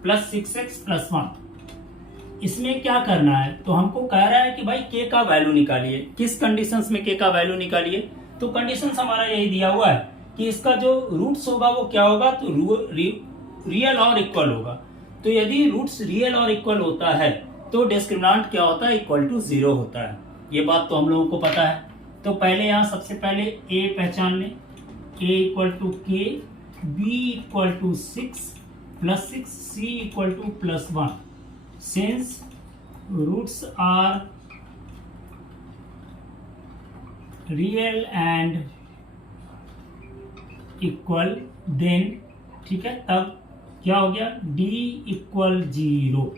प्लस 6x प्लस 1। इसमें क्या करना है, तो हमको कह रहा है कि भाई k का वैल्यू निकालिए। किस कंडीशंस में k का वैल्यू निकालिए, तो कंडीशंस हमारा यही दिया हुआ है कि इसका जो रूट्स होगा वो क्या होगा, तो रियल और इक्वल होगा। तो यदि रूट्स रियल और इक्वल होता है तो डिस्क्रिमिनेंट क्या होता है, इक्वल टू 0 होता है। ये बात तो हम लोगों को पता है। तो पहले यहाँ सबसे पहले a पहचान लें, a equal to k, b equal to 6 plus 6, c equal to plus 1। Since roots are real and equal, then ठीक है, तब क्या हो गया, d इक्वल 0।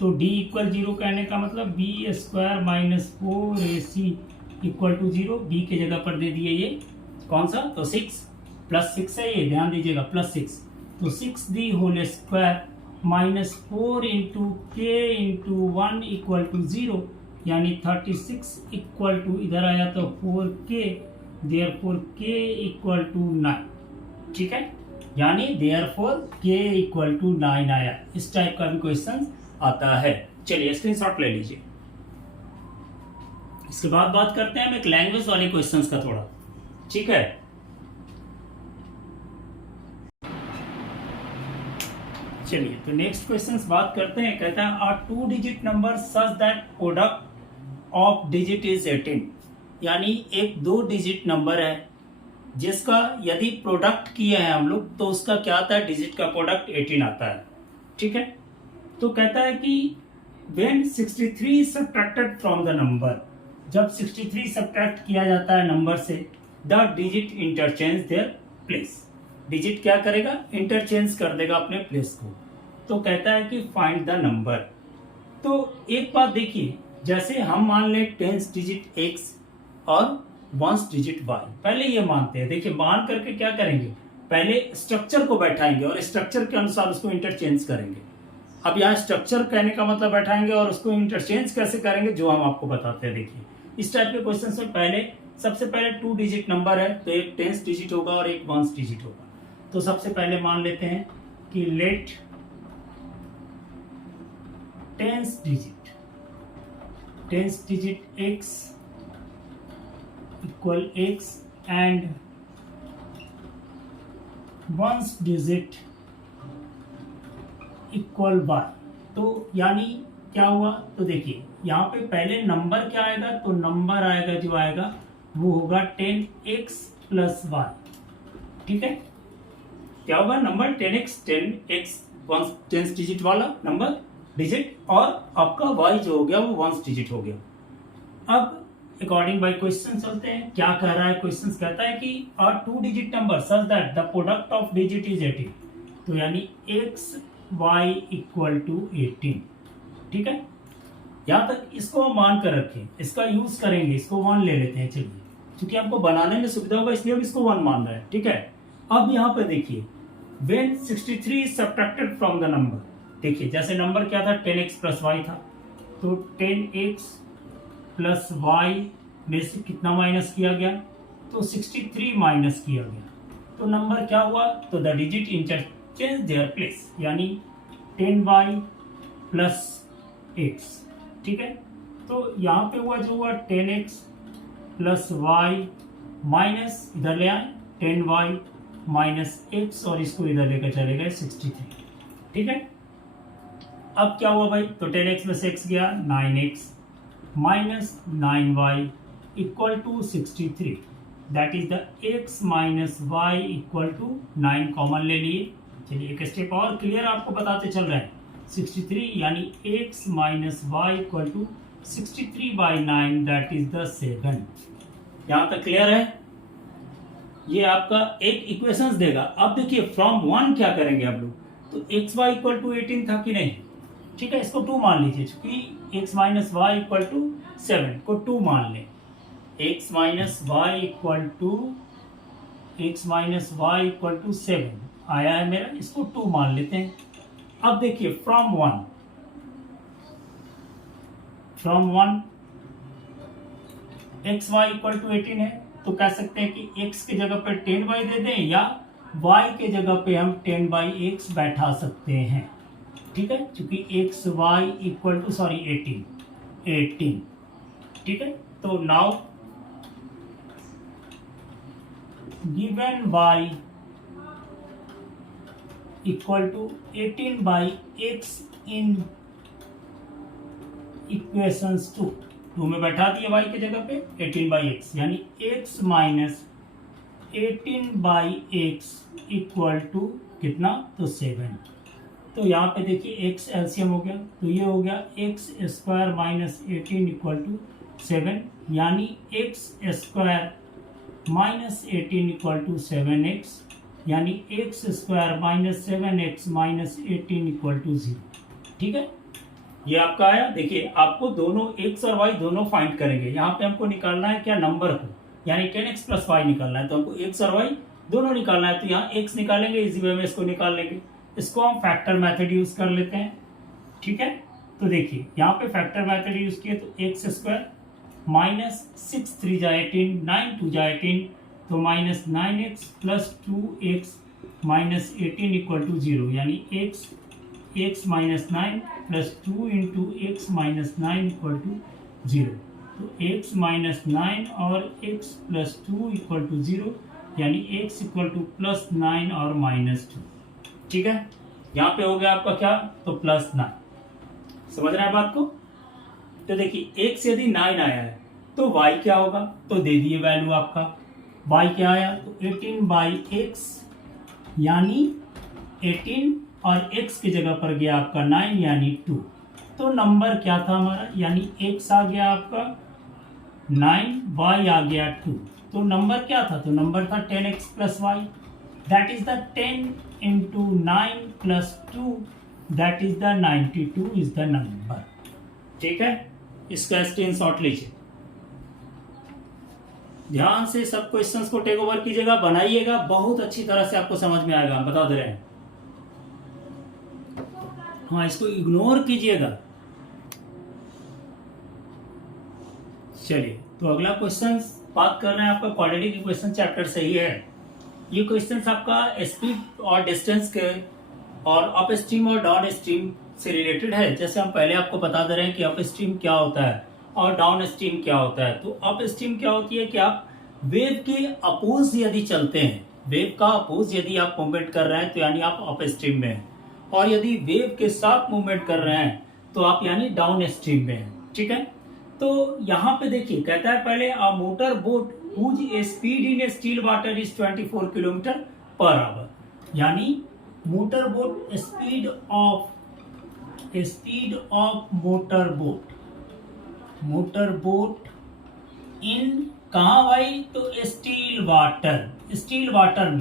तो d इक्वल 0 कहने का मतलब b square minus 4ac equal to 0। b के जगह पर दे दिए ये कौन सा, तो 6 प्लस 6 है, ये ध्यान दीजिएगा प्लस 6, तो 6d whole square minus 4 into k into 1 equal to 0, यानी 36 इक्वल टू इधर आया तो 4k, therefore k equal to 9। ठीक है, यानी देयरफॉर k इक्वल टू 9 आया। इस टाइप का भी क्वेश्चन आता है। चलिए स्क्रीनशॉट ले लीजिए। इसके बाद बात करते हैं हम एक लैंग्वेज वाले क्वेश्चंस का थोड़ा। ठीक है, चलिए तो नेक्स्ट क्वेश्चन बात करते हैं। कहता है अ 2 digit number such that product of digit is 18। यानी एक 2 डिजिट नंबर है जिसका यदि प्रोडक्ट किया है हम लोग तो उसका क्या आता है, डिजिट का प्रोडक्ट 18 आता है। ठीक है, तो कहता है कि when 63 subtracted from the number, जब 63 सब्ट्रैक्ट किया जाता है नंबर से, the digit interchange their place. Digit क्या करेगा, इंटरचेंज कर देगा अपने प्लेस को। तो कहता है कि फाइंड द नंबर। तो एक बात देखिए, जैसे हम मान लें 10 डिजिट x और वंस डिजिट वाई। पहले ये मानते हैं, देखिए मान करके क्या करेंगे, पहले स्ट्रक्चर को बैठाएंगे और स्ट्रक्चर के अनुसार उसको इंटरचेंज करेंगे। अब यहाँ स्ट्रक्चर कहने का मतलब बैठाएंगे और उसको इंटरचेंज कैसे करेंगे जो हम आपको बताते हैं। देखिए इस टाइप के क्वेश्चन में पहले सबसे पहले 2 डिजिट नंबर है तो एक 10 डिजिट होगा और एक 1 डिजिट होगा। तो सबसे पहले मान लेते हैं कि let 10 digit x equal x and 1 digit equal y। तो यानी क्या हुआ, तो देखिए यहाँ पे पहले नंबर क्या आएगा, तो नंबर आएगा जो आएगा वो होगा 10x प्लस y। ठीक है, क्या होगा नंबर 10x 10 डिजिट वाला नंबर डिजिट, और आपका y जो हो गया वो 1 डिजिट हो गया। अब अकॉर्डिंग बाय क्वेश्चन चलते हैं, क्या कह रहा है क्वेश्चन, कहता है कि अ 2 digit number such that the product of digit is 18। तो यानी x y इक्वल टू 18। ठीक है, यहां तक इसको हम मान कर रखें, इसका यूज करेंगे, इसको 1 ले लेते हैं। चलिए क्योंकि आपको बनाने में सुविधा होगा इसलिए हम इसको 1 मान रहे हैं। ठीक है, अब यहाँ पे देखिए when 63 is subtracted from the number, देखिए जैसे नंबर क्या था 10x प्लस y था, तो 10x प्लस y में से कितना माइनस किया गया, तो 63 माइनस किया गया। तो नंबर क्या हुआ, तो the digit interchange their place, यानी 10y प्लस x। ठीक है, तो यहाँ पे हुआ जो हुआ 10x प्लस y माइनस इधर ले आए 10y माइनस x और इसको इधर लेकर चले गए 63। ठीक है, अब क्या हुआ भाई, तो 10x में से x गया 9x minus 9y equal to 63, that is the x minus y equal to 9 common ले लिए। चलिए एक स्टेप और क्लियर आपको बताते चल रहे हैं, 63 यानी x minus y equal to 63/9 that is the 7। यहाँ तक क्लियर है, ये आपका एक इक्वेशंस देगा। अब देखिए फ्रॉम 1 क्या करेंगे आप लोग, तो एक्स वाई इक्वल टू 18 था कि नहीं। ठीक है, इसको 2 मान लीजिए, क्योंकि x minus y equal to 7 को 2 मान लें। x minus y equal to 7 आया है मेरा, इसको 2 मान लेते हैं। अब देखिए from 1 x y equal to 18 है, तो कह सकते हैं कि x के जगह पर 10y दे दें या y के जगह पे हम 10/x बैठा सकते हैं। ठीक है, क्योंकि एक्स वाई इक्वल टू 18। ठीक है, तो now given y equal to 18/x in equations 2 में बैठा दिए y के जगह पे 18/x, यानी x minus 18/x equal to कितना, तो 7। तो यहाँ पे देखिए x एलसीएम हो गया, तो ये हो गया x square minus 18 equal to 7, यानी x square minus 18 equal to 7x, यानी x square minus 7x minus 18 equal to 0। ठीक है, ये आपका आया। देखिए आपको दोनों x और y दोनों फाइंड करेंगे। यहाँ पे हमको निकालना है क्या, नंबर को, यानी 10x प्लस y निकालना है, तो हमको x और y दोनों निकालना है। तो यहाँ x निकालेंगे, इजी वे में इसको निकाल लेंगे। इसको हम फैक्टर मेथड यूज कर लेते हैं। ठीक है, तो देखिए यहाँ पे फैक्टर मेथड यूज किए, तो एक्स स्क्वायर माइनस 6 3 जा 18 9 2 जा 18, तो minus 9x plus 2x minus 18 equal to 0, यानी x minus 9 plus 2 into x minus 9 equal to 0। तो x माइनस 9 और x प्लस 2 इक्वल टू 0, यानी x इक्वल टू प्लस 9 और माइनस 2। ठीक है, यहाँ पे हो गया आपका क्या, तो प्लस 9। समझ रहे हैं बात को। तो देखिए x यदि 9 आया है तो y क्या होगा, तो दे दिए वैल्यू आपका, y क्या आया, तो 18/x, यानी 18 और x की जगह पर गया आपका 9 यानी 2। तो नंबर क्या था हमारा, यानी x आ गया आपका 9, y आ गया 2। तो नंबर क्या था, तो नंबर था 10x plus y, that is the 10 into 9 plus 2, that is the 92 is the number. ठीक है, इसका स्क्रीनशॉट लीजिए। ध्यान से सब क्वेश्चंस को टेक ओवर कीजिएगा, बनाइएगा, बहुत अच्छी तरह से आपको समझ में आएगा, हम बता दे रहे हैं। हाँ, इसको इग्नोर कीजिएगा। चलिए, तो अगला क्वेश्चन बात कर रहे हैं आपका क्वाड्रेटिक इक्वेशन चैप्टर से ही है। ये क्वेश्चन आपका स्पीड और डिस्टेंस के और अप स्ट्रीम और डाउन स्ट्रीम से रिलेटेड है। जैसे हम पहले आपको बता दे रहे हैं कि अप स्ट्रीम क्या होता है और डाउन स्ट्रीम क्या होता है। तो अप स्ट्रीम क्या होती है कि आप वेव के अपोज यदि चलते हैं, वेव का अपोज यदि आप मूवमेंट कर रहे हैं तो यानी आप अप स्ट्रीम में हैं, और यदि वेव के साथ मूवमेंट कर रहे हैं तो आप यानी डाउन स्ट्रीम में हैं। ठीक है, तो यहाँ पे देखिए कहता है पहले a motor boat whose speed in still water is 24 kilometre per hour, यानी motor boat speed of motor boat in कहा भाई, तो स्टील वाटर में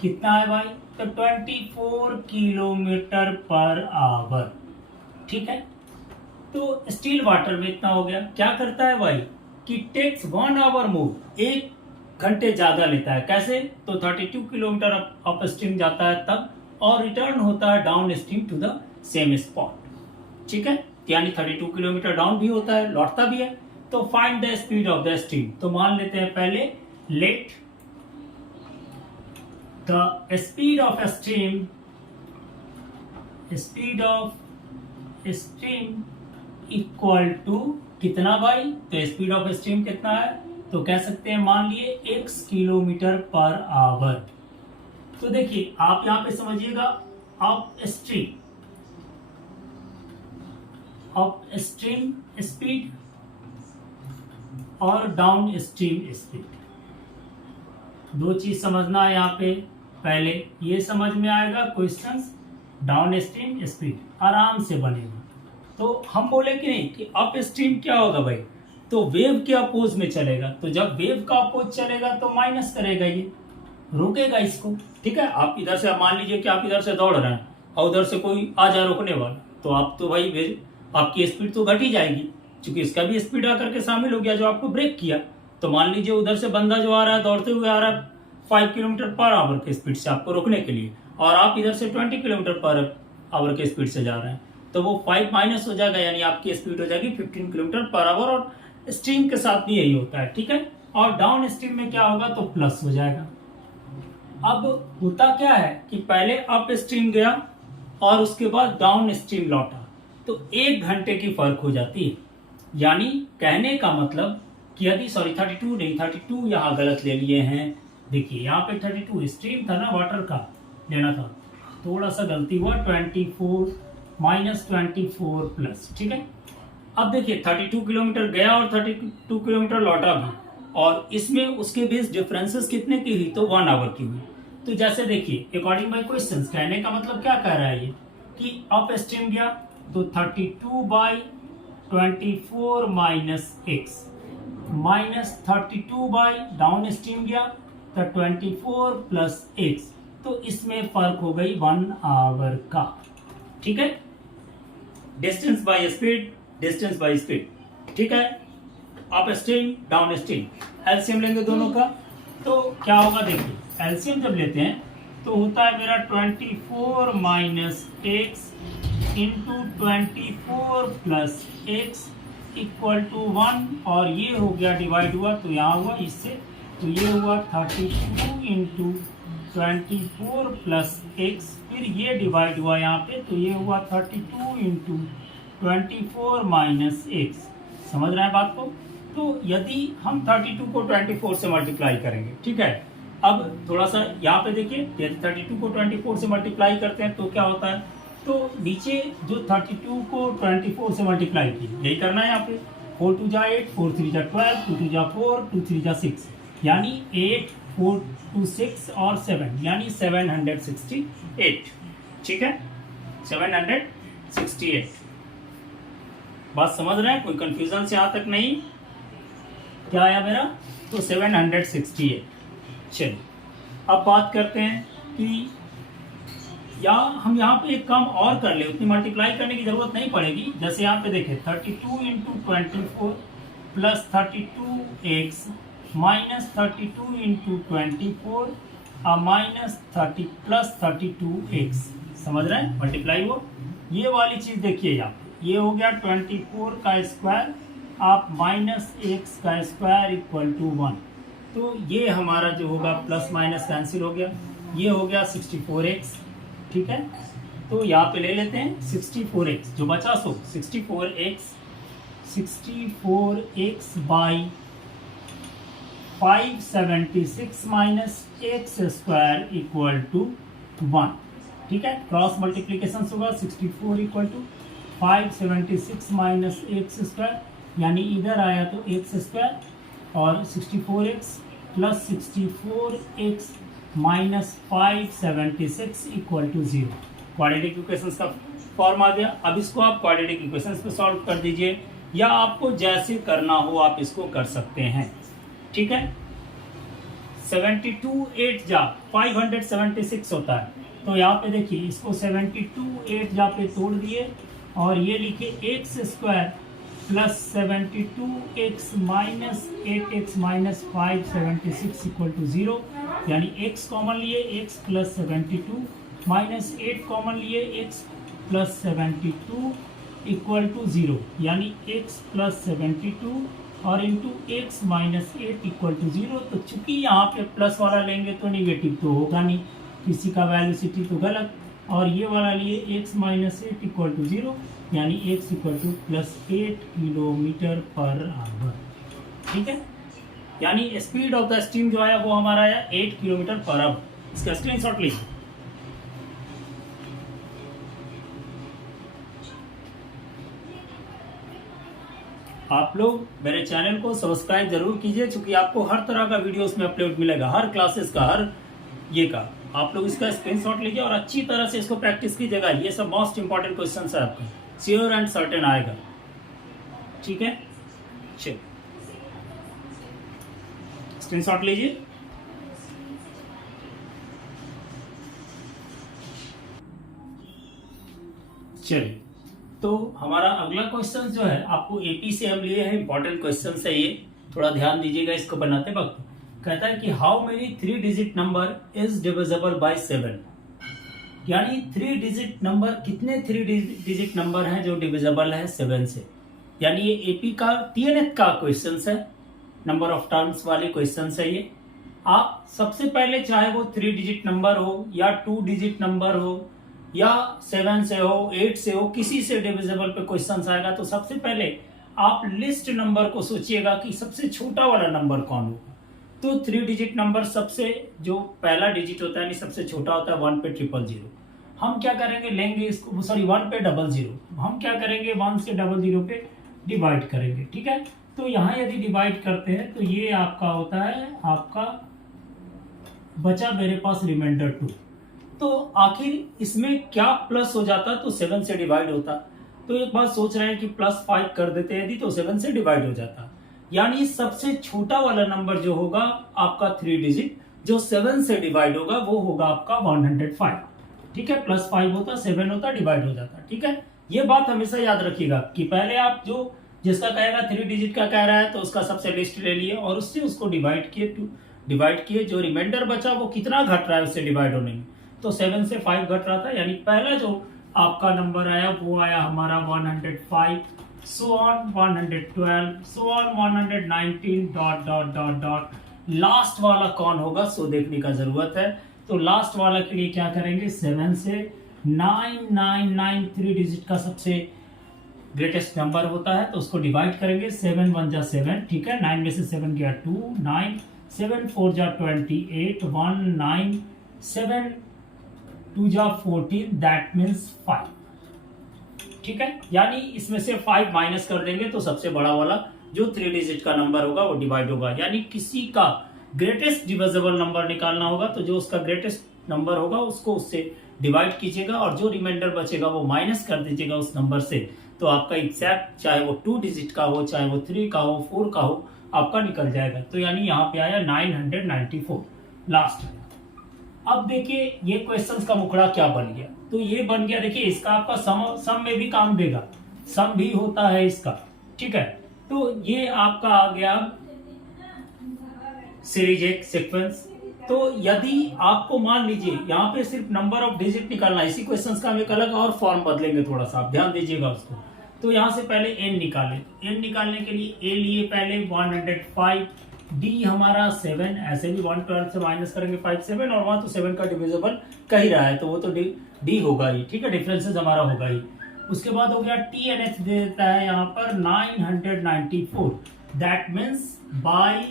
कितना है भाई, तो 24 किलोमीटर पर आवर। ठीक है, तो स्टील वाटर में इतना हो गया। क्या करता है भाई कि टेक्स 1 आवर मूव, 1 घंटे ज्यादा लेता है। कैसे, तो 32 किलोमीटर अप स्ट्रीम जाता है तब, और रिटर्न होता है down stream to the same spot. ठीक है, यानी 32 किलोमीटर डाउन भी होता है, लौटता भी है। तो find the speed of the stream, तो मान लेते हैं पहले let the speed of stream equal to कितना भाई, तो स्पीड ऑफ स्ट्रीम कितना है, तो कह सकते हैं मान लिए x किलोमीटर पर आवर। तो देखिए आप यहां पे समझिएगा अप स्ट्रीम स्पीड और डाउन स्ट्रीम स्पीड, दो चीज समझना है यहाँ पे। पहले ये समझ में आएगा क्वेश्चंस, डाउन स्ट्रीम स्पीड आराम से बनेगा। तो हम बोले कि नहीं कि अप स्ट्रीम क्या होगा भाई, तो वेव के अपोज में चलेगा। तो जब वेव का अपोज चलेगा तो माइनस करेगा, ये रोकेगा इसको। ठीक है, आप इधर से मान लीजिए कि आप इधर से दौड़ रहे हैं और उधर से कोई आ जाए रोकने वाला, तो आप तो भाई आपकी स्पीड तो घट ही जाएगी, क्योंकि इसका भी स्पीड आकर के शामिल हो गया जो आपको ब्रेक किया। तो मान लीजिए उधर से बंदा जो आ रहा है दौड़ते हुए आ रहा है 5 किलोमीटर पर आवर की स्पीड से आपको रोकने के लिए, और आप इधर से 20 किलोमीटर पर आवर की स्पीड से जा रहे हैं, तो वो 5 माइनस हो जाएगा, यानी आपकी स्पीड हो जाएगी 15 किलोमीटर पर आवर। और स्ट्रीम के साथ भी यही होता है। ठीक है, और डाउन स्ट्रीम में क्या होगा, तो प्लस हो जाएगा। अब होता क्या है कि पहले अप स्ट्रीम गया और उसके बाद डाउन स्ट्रीम लौटा, तो 1 घंटे की फर्क हो जाती है। यानी कहने का मतलब कि यदि 32 नहीं, 32 यहाँ गलत ले लिए हैं। देखिए यहाँ पे 32 स्ट्रीम था ना, वाटर का लेना था, थोड़ा सा गलती हुआ, 24 माइनस 24 प्लस। ठीक है, अब देखिए 32 किलोमीटर गया और 32 किलोमीटर लौटा भी, और इसमें उसके बीच डिफरेंसेस कितने की हुई, तो 1 आवर की हुई। तो जैसे देखिए अकॉर्डिंग बाई क्वेश्चन, कहने का मतलब क्या कह रहा है ये कि अप स्ट्रीम गया तो 32/24 minus x, minus 32 by down stream गया तो 24 प्लस x, तो इसमें फर्क हो गई 1 आवर का। ठीक है, डिस्टेंस बाय स्पीड। ठीक है, up stream down stream, LCM लेंगे दोनों का, तो क्या होगा देखिए, एलसीएम जब लेते हैं तो होता है मेरा 24 minus x into 24 plus x equal to 1, और ये हो गया डिवाइड हुआ तो यहाँ हुआ इससे, तो ये हुआ 32 इंटू 24 प्लस एक्स, फिर ये डिवाइड हुआ यहाँ पे, तो ये हुआ 32 इंटू 24 माइनस एक्स। समझ रहे हैं बात को? तो यदि हम 32 को 24 से मल्टीप्लाई करेंगे, ठीक है, अब थोड़ा सा यहाँ पे देखिए, यदि 32 को 24 से मल्टीप्लाई करते हैं तो क्या होता है, तो नीचे जो 32 को 24 से मल्टीप्लाई की, यही करना है यहाँ पे, 4 2 जा 8, 4 3 जा 12, 2 2 जा 4, 2 3 जा 6, यानी 8 4 2 6 और 7, यानी 768। ठीक है, 768। बात समझ रहे हैं? कोई कंफ्यूजन से यहाँ तक नहीं? क्या आया मेरा? तो 768। चलिए अब बात करते हैं कि या हम यहाँ पे एक काम और कर ले, उतनी मल्टीप्लाई करने की जरूरत नहीं पड़ेगी। जैसे यहाँ पे देखें 32 into 24 plus 32x minus 32 into 24 और माइनस 30 प्लस 32x, समझ रहे हैं, मल्टीप्लाई वो ये वाली चीज देखिए यहाँ पे, ये हो गया 24 का स्क्वायर आप माइनस एक्स का स्क्वायर इक्वल टू 1, तो ये हमारा जो होगा प्लस माइनस कैंसिल हो गया, ये हो गया 64x, ठीक है। तो यहाँ पे ले लेते हैं 64x जो बचा सो 64x by 576 minus x square equal to 1, ठीक है। क्रॉस मल्टीप्लीकेशन होगा 64 equal to 576 minus x square, यानी इधर आया तो एक्स स्क्वायर और 64x plus 64x minus 576 equal to 0, quadratic equations का फॉर्म आ गया। अब इसको आप क्वाड्रेटिक इक्वेशंस पे सॉल्व कर दीजिए, या आपको जैसे करना हो आप इसको कर सकते हैं, ठीक है। 72 8 जा 576 होता है, तो यहाँ पे देखिए इसको 72 8 जा पे तोड़ दिए और ये लिखे x square plus 72x minus 8x minus 576 equal to 0, यानी x कॉमन लिए x प्लस 72 माइनस 8 कॉमन लिए x प्लस 72 इक्वल टू 0, यानी x प्लस 72 और into x minus 8 equal to 0। तो चूंकि यहाँ पे प्लस वाला लेंगे तो निगेटिव तो होगा नहीं, किसी का वैल्यूसिटी तो गलत, और ये वाला लिए x माइनस 8 इक्वल टू 0, यानी x equal to plus 8 kilometre per our, ठीक है। यानी स्पीड ऑफ द स्टीम जो आया वो हमारा आया 8 किलोमीटर पर आवर। इसका स्क्रीनशॉट लीजिए। आप लोग मेरे चैनल को सब्सक्राइब जरूर कीजिए, क्योंकि आपको हर तरह का वीडियो उसमें अपलोड मिलेगा, हर क्लासेस का, हर ये का। आप लोग इसका स्क्रीनशॉट लीजिए और अच्छी तरह से इसको प्रैक्टिस कीजिएगा। ये सब मोस्ट इंपॉर्टेंट क्वेश्चन है, आपका श्योर एंड सर्टेन आएगा, ठीक है। चलिए स्क्रीनशॉट लीजिए। चलिए, तो हमारा अगला क्वेश्चन जो है आपको एपी से हम लिए हैं, इंपॉर्टेंट क्वेश्चन है ये, थोड़ा ध्यान दीजिएगा इसको बनाते वक्त। कहता है कि how many 3 digit number is divisible by 7, यानी 3 डिजिट नंबर, कितने 3 डिजिट नंबर हैं जो डिविजिबल है 7 से। यानी ये एपी का TNF का क्वेश्चन है, नंबर ऑफ टर्म्स वाले क्वेश्चन है ये। आप सबसे पहले चाहे वो 3 डिजिट नंबर हो या 2 डिजिट नंबर हो या 7 से हो 8 से हो, किसी से डिविजिबल पे क्वेश्चन आएगा तो सबसे पहले आप लिस्ट नंबर को सोचिएगा कि सबसे छोटा वाला नंबर कौन होगा। तो 3 डिजिट नंबर सबसे जो पहला डिजिट होता है यानी सबसे छोटा होता है 1 पे 000। हम क्या करेंगे, लेंगे इसको, सॉरी 1 पे 00, हम क्या करेंगे 1 से 00 पे डिवाइड करेंगे, ठीक है। तो यहाँ यदि डिवाइड करते हैं तो ये आपका होता है, आपका बचा मेरे पास रिमाइंडर 2। तो आखिर इसमें क्या प्लस हो जाता तो 7 से डिवाइड होता। तो एक बात सोच रहे हैं कि +5 कर देते हैं यदि, तो 7 से डिवाइड हो जाता। यानी सबसे छोटा वाला नंबर जो होगा आपका 3 डिजिट जो 7 से डिवाइड होगा वो होगा आपका 105, ठीक है। +5 होता, 7 होता, डिवाइड हो जाता, ठीक है। ये बात हमेशा याद रखिएगा कि पहले आप जो जिसका कहेगा 3 डिजिट का कह रहा है तो उसका सबसे लिस्ट ले लिए और उससे उसको डिवाइड किए, जो रिमाइंडर बचा वो कितना घट रहा है उससे डिवाइड होने में, तो 7 से 5 घट रहा था। यानी पहला जो आपका नंबर आया वो आया हमारा 105, so on 112, so on 119 dot dot dot dot. Last वाला कौन होगा सो देखने का जरूरत है। तो लास्ट वाला के लिए क्या करेंगे, 7 से 9993 डिजिट का सबसे ग्रेटेस्ट नंबर होता है तो उसको डिवाइड करेंगे। 7 1 जा 7, ठीक है। 9 में से 7 गया 2, 9, 7 4 जा 28, 1 9, 7 2 जा 14, दैट मीन्स 5, ठीक है। यानी इसमें से 5 माइनस कर देंगे तो सबसे बड़ा वाला जो 3 डिजिट का नंबर होगा वो डिवाइड होगा। यानी किसी का ग्रेटेस्ट डिविजिबल नंबर निकालना होगा तो जो उसका ग्रेटेस्ट नंबर होगा उसको उससे डिवाइड कीजिएगा और जो रिमाइंडर बचेगा वो माइनस कर दीजिएगा उस नंबर से। तो आपका एग्जैक्ट चाहे वो 2 डिजिट का हो, चाहे वो 3 का हो, 4 का हो, आपका निकल जाएगा। तो यानी यहाँ पे आया 994 लास्ट। अब देखिए ये क्वेश्चंस का मुखड़ा क्या बन गया। तो ये बन गया, देखिए इसका आपका सम में भी काम देगा, सम भी होता है इसका, ठीक है। तो ये आपका आ गया सीरीज एक सीक्वेंस। तो यदि आपको मान लीजिए यहाँ पे सिर्फ नंबर ऑफ डिजिट निकालना है, इसी क्वेश्चंस का हम एक अलग और फॉर्म बदलेंगे, थोड़ा सा आप ध्यान दीजिएगा उसको। तो यहाँ से पहले n निकाले, n निकालने के लिए a लिए पहले 105, d हमारा 7, ऐसे भी 112 से माइनस करेंगे 5 7, और वहां तो 7 का डिविजिबल कह ही रहा है तो वो तो d होगा ही, ठीक है, डिफरेंसेस हमारा होगा ही। उसके बाद हो गया TNH दे देता है यहाँ पर 994, that means by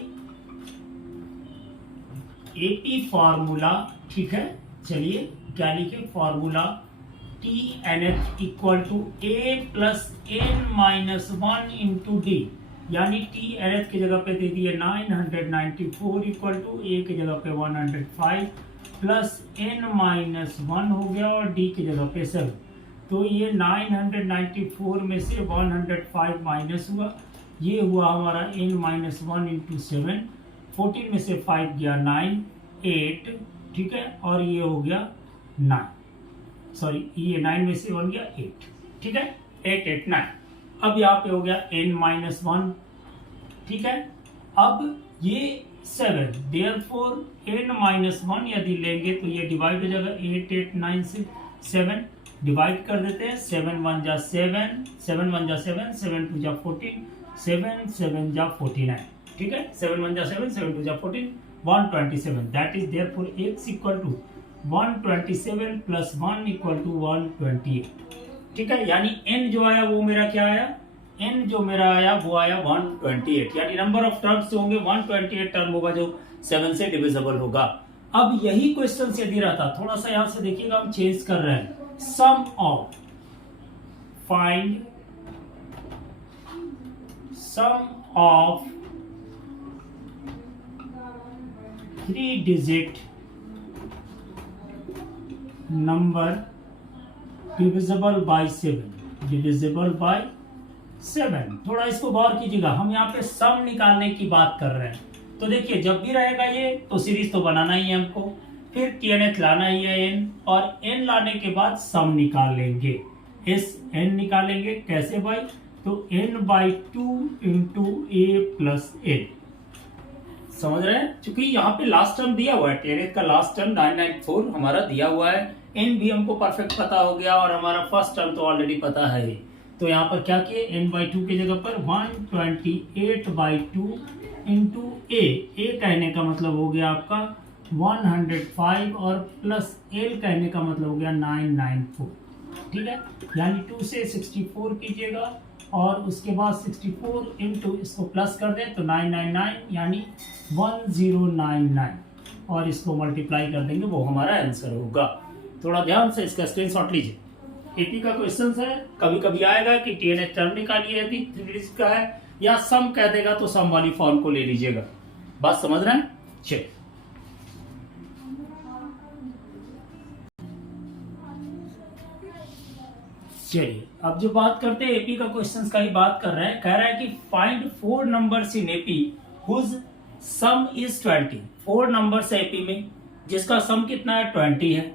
AP formula, ठीक है। चलिए क्या लिखे formula, TNH equal to a plus n minus 1 into d, यानी TNH की जगह पे दे दिए 994 इक्वल टू a की जगह पे 105 प्लस n माइनस 1 हो गया और d की जगह पे 7। तो ये 994 में से 105 माइनस हुआ, ये हुआ हमारा n माइनस 1 इंटू 7, 14 में से 5 गया 9, 8, ठीक है, और ये हो गया 9, सॉरी ये 9 में से 1 गया 8, ठीक है, 8 8 9। अब यहाँ पे हो गया n माइनस 1, ठीक है। अब ये 7, देयरफॉर n माइनस 1 यदि लेंगे तो ये डिवाइड हो जाएगा 8 8 9 से 7, डिवाइड कर देते हैं, 7 1 जा 7, 7 1 जा 7, 7 2 जा 14, 7 7 जा 49, ठीक है, 7 1 जा 7, 7 2 जा 14, 127, that is therefore x equal to 127 plus 1 equal to 128, ठीक है। यानी n जो आया वो मेरा क्या आया, n जो मेरा आया वो आया 128, यानी नंबर ऑफ टर्म्स जो होंगे 128 टर्म होगा जो 7 से डिविजिबल होगा। अब यही क्वेश्चन यदि रहता, थोड़ा सा यहां से देखिएगा, हम चेंज कर रहे हैं, sum of, find sum of 3 digit number divisible by 7, divisible by 7। थोड़ा इसको गौर कीजिएगा, हम यहाँ पे सम निकालने की बात कर रहे हैं। तो देखिए जब भी रहेगा ये तो सीरीज तो बनाना ही है हमको, फिर TNH लाना ही है n, और n लाने के बाद सम निकाल लेंगे, इस n निकालेंगे कैसे भाई, तो n by 2 into a plus n, समझ रहे हैं। क्योंकि यहाँ पे लास्ट टर्म दिया हुआ है, TNH का लास्ट टर्म 994 हमारा दिया हुआ है, n भी हमको परफेक्ट पता हो गया और हमारा फर्स्ट टर्म तो ऑलरेडी पता है ही। तो यहाँ पर क्या किए, n बाई 2 की जगह पर 128 बाई 2 इंटू a कहने का मतलब हो गया आपका 105 और प्लस l कहने का मतलब हो गया 994, ठीक है। यानी 2 से 64 कीजिएगा और उसके बाद 64 इंटू इसको प्लस कर दें तो 999 यानी 1099, और इसको मल्टीप्लाई कर देंगे, वो हमारा आंसर होगा। थोड़ा ध्यान से इसका स्क्रीनशॉट लीजिए, एपी का क्वेश्चन है, कभी कभी आएगा कि TNH टर्म निकालिए यदि 3 डिजिट का है, या सम कह देगा तो सम वाली फॉर्म को ले लीजिएगा, बात समझ रहे हैं। चलिए अब जो बात करते हैं एपी का क्वेश्चंस का ही बात कर रहे हैं, कह रहा है कि find 4 numbers in AP whose sum is 20, 4 numbers है एपी में जिसका सम कितना है 20 है,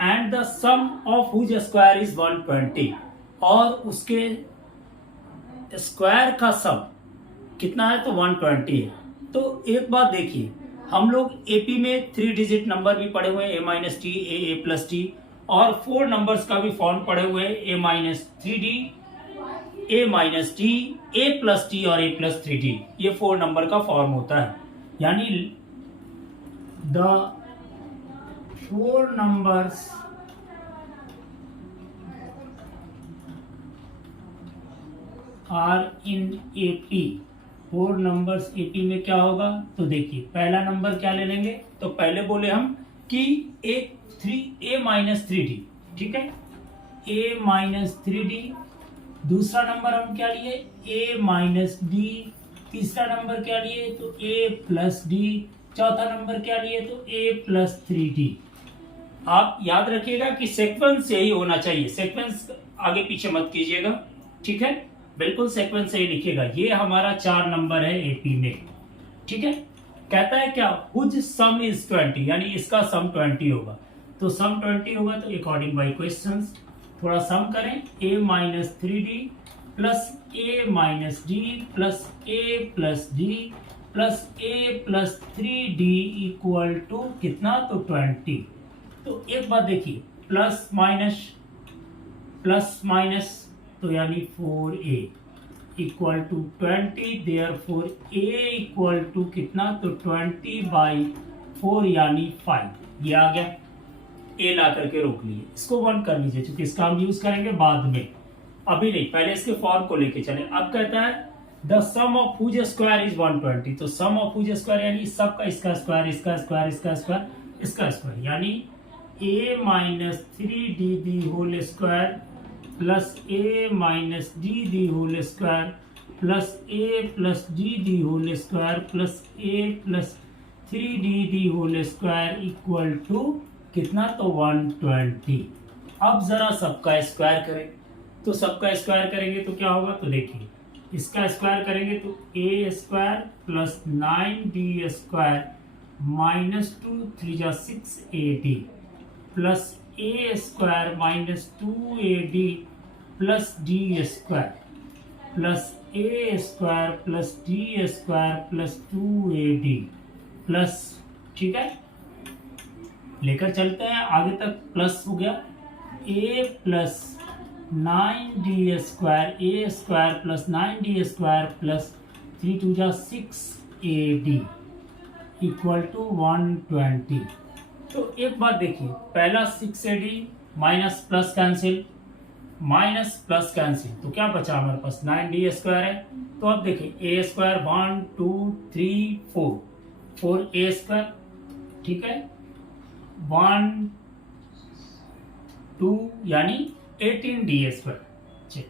and the sum of whose square is 120, और उसके स्क्वायर का सम कितना है तो 120 है। तो एक बात देखिए, हम लोग एपी में 3 डिजिट नंबर भी पढ़े हुए हैं, a minus d, a plus d, और 4 नंबर्स का भी फॉर्म पढ़े हुए हैं, a minus 3d, a minus d, a plus d और a प्लस 3d, ये 4 नंबर का फॉर्म होता है। यानी the 4 numbers are in AP, 4 numbers AP में क्या होगा, तो देखिए पहला नंबर क्या ले लेंगे, तो पहले बोले हम कि a माइनस 3d, ठीक है, a माइनस 3d। दूसरा नंबर हम क्या लिए, a माइनस d। तीसरा नंबर क्या लिए, तो a प्लस d। चौथा नंबर क्या लिए, तो a प्लस 3d। आप याद रखिएगा कि सीक्वेंस यही होना चाहिए, सीक्वेंस आगे पीछे मत कीजिएगा, ठीक है, बिल्कुल सीक्वेंस सही लिखिएगा। ये हमारा 4 नंबर है एपी में, ठीक है। कहता है क्या, हुज सम इज 20, यानी इसका सम 20 होगा, तो सम 20 होगा तो अकॉर्डिंग बाई क्वेश्चंस थोड़ा सम करें, a minus 3d plus a minus d plus a plus d plus a plus 3d equal to कितना, तो 20। तो एक बात देखिए, प्लस माइनस तो यानी 4a equal to 20, therefore a equal to कितना, तो 20/4 यानी 5। ये आ गया, a ला करके रोक लिए, इसको 1 कर लीजिए क्योंकि इसका हम यूज करेंगे बाद में, अभी नहीं, पहले इसके फॉर्म को लेके चले। अब कहता है the sum of whose square is 120, तो सम ऑफ हुज स्क्वायर यानी सब का इसका स्क्वायर, इसका स्क्वायर, इसका स्क्वायर, इसका स्क्वायर, यानी a minus 3d the whole square plus a minus d the whole square plus a plus d the whole square plus a plus 3d the whole square equal to कितना, तो 120। अब जरा सबका square करें, तो सबका square करेंगे तो क्या होगा, तो देखिए इसका स्क्वायर करेंगे तो a square plus 9d square minus 2 3 जा 6ad plus a square minus 2ad plus d square plus a square plus d square plus 2ad plus, ठीक है, लेकर चलते हैं आगे तक, प्लस हो गया a plus 9d square, a square plus 9d square plus 3 2 जा 6ad इक्वल टू 120। तो एक बात देखिए, पहला 6ad minus plus cancel, minus plus cancel, तो क्या बचा हमारे पास, 9d स्क्वायर है। तो अब देखिए a स्क्वायर 1 2 3 4 a स्क्वायर, ठीक है, 1 2 यानी 18d स्क्वायर। चलिए,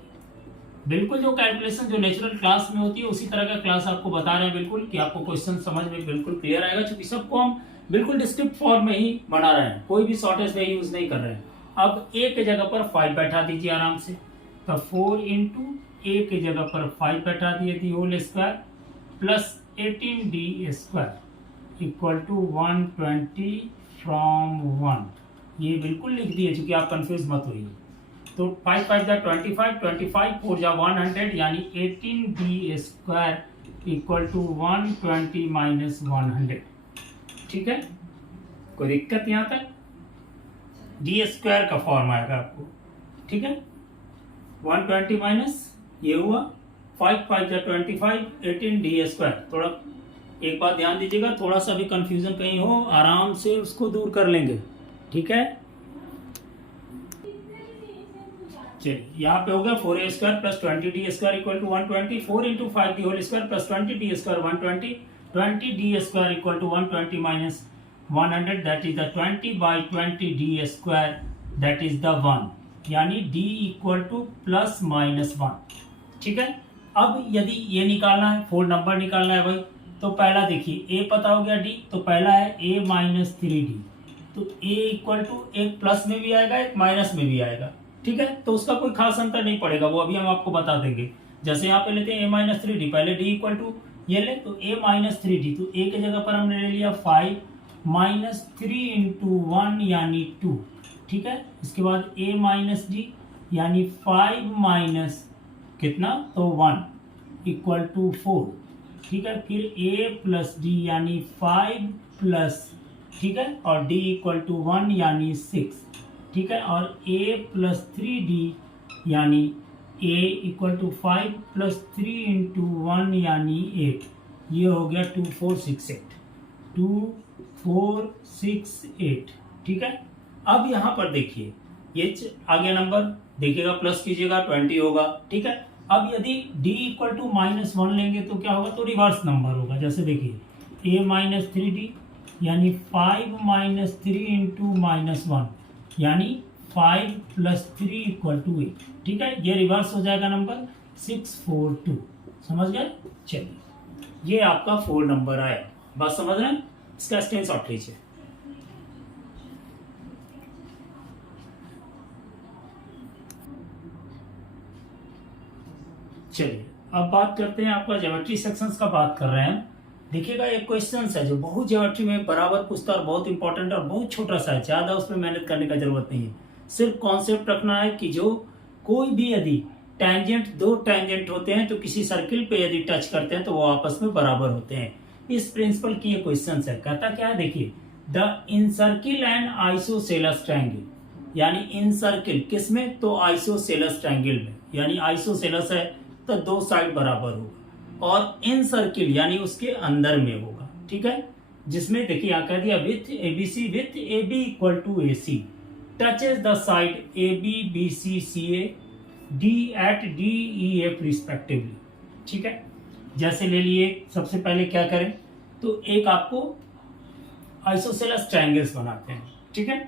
बिल्कुल जो कैलकुलेशन जो नेचुरल क्लास में होती है उसी तरह का क्लास आपको बता रहे हैं, बिल्कुल कि आपको क्वेश्चन समझ में बिल्कुल क्लियर आएगा, क्योंकि सबको हम बिल्कुल डिस्क्रिप्ट फॉर्म में ही बना रहे हैं, कोई भी शॉर्टेज वे यूज नहीं कर रहे हैं। अब a के जगह पर 5 बैठा दीजिए आराम से, तो 4 इंटू a के जगह पर 5 बैठा दिए the whole square plus 18d square equal to 120 from 1। ये बिल्कुल लिख दिए क्योंकि आप कंफ्यूज मत होइए। तो 5 5 जा 25, 25 4 जा 100 यानी 18d square equal to 120 minus 100। ठीक है, कोई दिक्कत यहाँ तक? डी स्क्वायर का फॉर्म आएगा आपको, ठीक है, 120 माइनस ये हुआ 5 5 जा 25, 18d स्क्वायर। थोड़ा एक बात ध्यान दीजिएगा, थोड़ा सा भी कंफ्यूजन कहीं हो आराम से उसको दूर कर लेंगे, ठीक है। चलिए, यहाँ पे हो गया 4a square plus 20d square equal to 120, 4 into 5 the whole square plus 20d square 120, 20d square equal to 120 minus 100, that is the 20/20d square, that is the 1, यानी d equal to plus minus 1। ठीक है, अब यदि ये निकालना है, 4 number निकालना है भाई, तो पहला देखिए a पता हो गया, d, तो पहला है a माइनस 3d, तो a इक्वल टू एक प्लस में भी आएगा एक माइनस में भी आएगा, ठीक है, तो उसका कोई खास अंतर नहीं पड़ेगा, वो अभी हम आपको बता देंगे। जैसे यहाँ पे लेते हैं a माइनस 3d, पहले d इक्वल टू ये ले, तो a माइनस 3d, तो a के जगह पर हमने ले लिया 5 माइनस 3 इंटू 1 यानी 2, ठीक है। इसके बाद a माइनस d यानी 5 माइनस कितना, तो 1 इक्वल टू 4, ठीक है। फिर a प्लस d यानी 5 प्लस, ठीक है, और d इक्वल टू 1 यानी 6, ठीक है, और a प्लस 3d यानी a equal to 5 plus 3 into 1 यानी 8, ये हो गया 2 4 6 8, 2 4 6 8, ठीक है। अब यहाँ पर देखिए, ये आ गया नंबर, देखिएगा प्लस कीजिएगा 20 होगा, ठीक है। अब यदि d इक्वल टू माइनस 1 लेंगे तो क्या होगा, तो रिवर्स नंबर होगा। जैसे देखिए a माइनस 3d यानी 5 माइनस 3 इंटू माइनस 1 यानी 5 प्लस 3 इक्वल टू 8, ठीक है, ये रिवर्स हो जाएगा नंबर 642, समझ गए। चलिए, ये आपका 4 नंबर आया, बात समझ रहे हैं, इसका स्क्रीनशॉट लीजिए। चलिए, अब बात करते हैं आपका ज्योमेट्री सेक्शंस का बात कर रहे हैं। देखिएगा, एक क्वेश्चन है जो बहुत ज्योमेट्री में बराबर पूछता है और बहुत इंपॉर्टेंट और बहुत छोटा सा है, ज्यादा उसमें मेहनत करने का जरूरत नहीं है, सिर्फ कॉन्सेप्ट रखना है कि जो कोई भी यदि टैंजेंट, 2 टैंजेंट होते हैं तो किसी सर्किल पे यदि टच करते हैं तो वो आपस में बराबर होते हैं। इस प्रिंसिपल की ये क्वेश्चन है। कहता क्या है देखिए, the incircle and isosceles triangle, यानी इनसर्किल किसमें, तो आइसोसेलस ट्रायंगल में, यानी आइसोसेलस है तो दो साइड बराबर होगा, और इनसर्किल यानी उसके अंदर में होगा, ठीक है। जिसमें देखिए यहाँ कह दिया with ABC with A B equal to A C touches the side A B B C C A D at D E F respectively, ठीक है। जैसे ले लिए, सबसे पहले क्या करें, तो एक आपको आइसोसेलस ट्रायंगल्स बनाते हैं, ठीक है।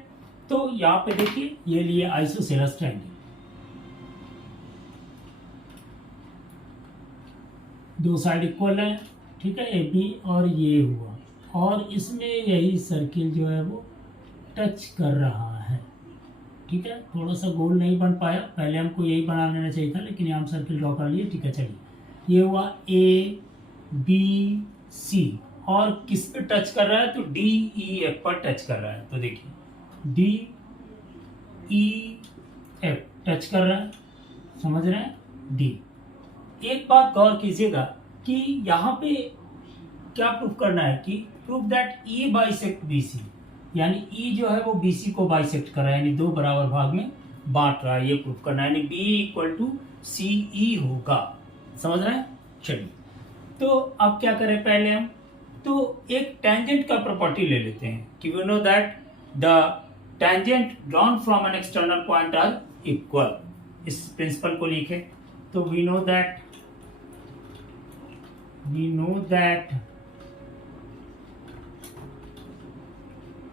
तो यहाँ पे देखिए ये लिए आइसोसेलस ट्रायंगल, दो साइड इक्वल है, ठीक है, ए बी, और ये हुआ, और इसमें यही सर्किल जो है वो टच कर रहा है, ठीक है। थोड़ा सा गोल नहीं बन पाया, पहले हमको यही बना लेना चाहिए था, लेकिन यहाँ हम सर्किल ड्रॉ कर लिए, ठीक है। चलिए ये हुआ ए बी सी, और किस पे टच कर रहा है, तो डी ई एफ पर टच कर रहा है। तो देखिए डी ई एफ टच कर रहा है, समझ रहे हैं, डी। एक बात गौर कीजिएगा कि यहाँ पे क्या प्रूफ करना है, कि proof that E bisect B C, यानी ई जो है वो बी सी को बाइसेक्ट कर रहा है, यानी दो बराबर भाग में बांट रहा है, ये प्रूफ करना है, यानी बी इक्वल टू सी ई होगा, समझ रहे हैं। चलिए तो अब क्या करें, पहले हम तो एक टेंजेंट का प्रॉपर्टी ले लेते हैं कि we know that the tangent drawn from an external point are equal. इस प्रिंसिपल को लिखे तो we know that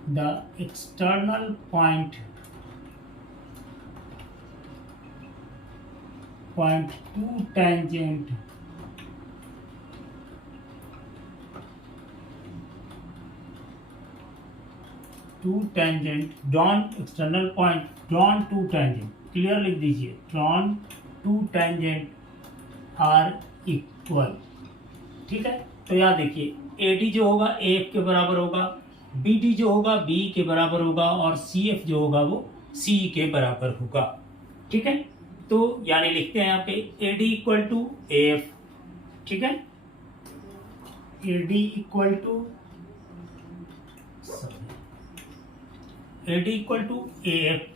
the external point 2 tangent drawn external point drawn to tangent, clear लिख दीजिए, drawn to tangent are equal, ठीक है। तो यहाँ देखिए एडी जो होगा एफ के बराबर होगा, बीडी जो होगा बी के बराबर होगा, और सी एफ जो होगा वो सी के बराबर होगा, ठीक है। तो यानी लिखते हैं यहाँ पे AD equal to A F, ठीक है, AD equal to A F,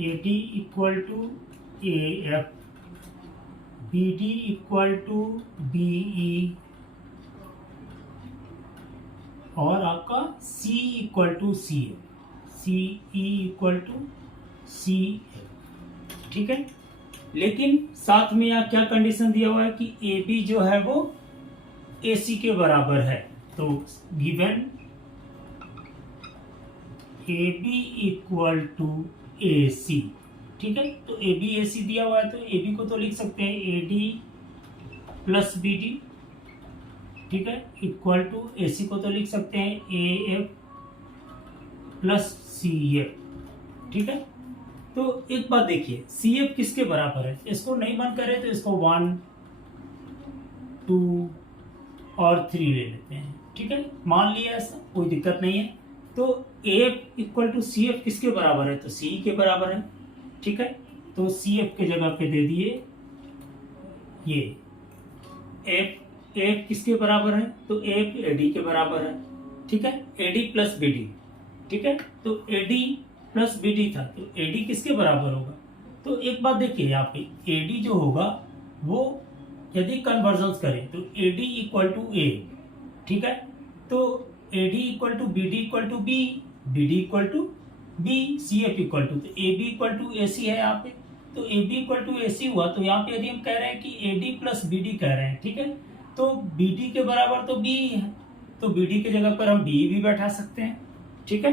AD equal to A F, BD equal to BE, और आपका C equal to CF, CE equal to CF, ठीक है। लेकिन साथ में यहाँ क्या कंडीशन दिया हुआ है कि AB जो है वो AC के बराबर है, तो given AB equal to AC, ठीक है। तो ए बी ए सी दिया हुआ है, तो ए बी को तो लिख सकते हैं A D plus B D, ठीक है, इक्वल टू ए सी को तो लिख सकते हैं A F plus C F, ठीक है। तो एक बात देखिए, सी एफ किसके बराबर है, इसको नहीं बंद करें तो इसको 1 2 और 3 ले लेते हैं, ठीक है, मान लिया ऐसा, कोई दिक्कत नहीं है। तो A F equal to C F किसके बराबर है, तो सी के बराबर है, ठीक है। तो सी एफ के जगह पे दे दिए ये एफ किसके बराबर है, तो एफ एडी के बराबर है, ठीक है, एडी प्लस बीडी, ठीक है। तो एडी प्लस बीडी था, तो एडी किसके बराबर होगा, तो एक बात देखिए यहाँ पे एडी जो होगा वो यदि कन्वर्जन करें तो एडी इक्वल टू ए, ठीक है। तो AD equal to BD equal to B, BD equal to B, C F equal to, तो A B equal to A C है यहाँ पे, तो A B equal to A C हुआ। तो यहाँ पे यदि हम कह रहे हैं कि A D plus B D कह रहे हैं, ठीक है, तो बी डी के बराबर तो बी है, तो बी डी के जगह पर हम बी भी बैठा सकते हैं, ठीक है।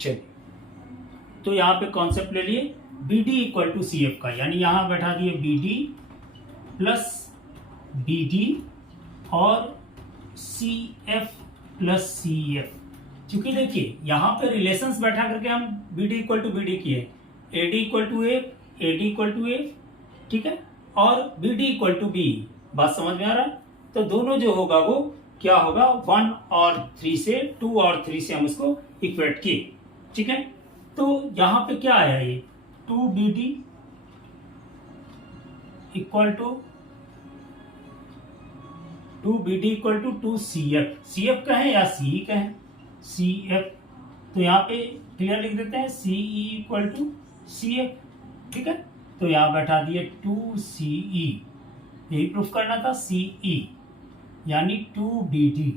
चलिए तो यहाँ पे कॉन्सेप्ट ले लिए B D equal to C F का, यानी यहाँ बैठा दिए B D plus B D और C F plus C F. क्योंकि देखिए यहाँ पे रिलेशंस बैठा करके हम B D equal to B D किए, A D equal to F, A D equal to F, ठीक है, और B D equal to B. बात समझ में आ रहा है? तो दोनों जो होगा वो क्या होगा, 1 और 3 से 2 और 3 से हम उसको इक्वेट किए, ठीक है। तो यहाँ पे क्या आया, ये 2 B D equal to 2BD equal to 2CF, CF कहें या CE कहें, CF, तो यहाँ पे क्लियर लिख देते हैं CE इक्वल टू CF, ठीक है। तो यहाँ बैठा दिए 2CE, यही प्रूफ करना था, CE यानी 2BD,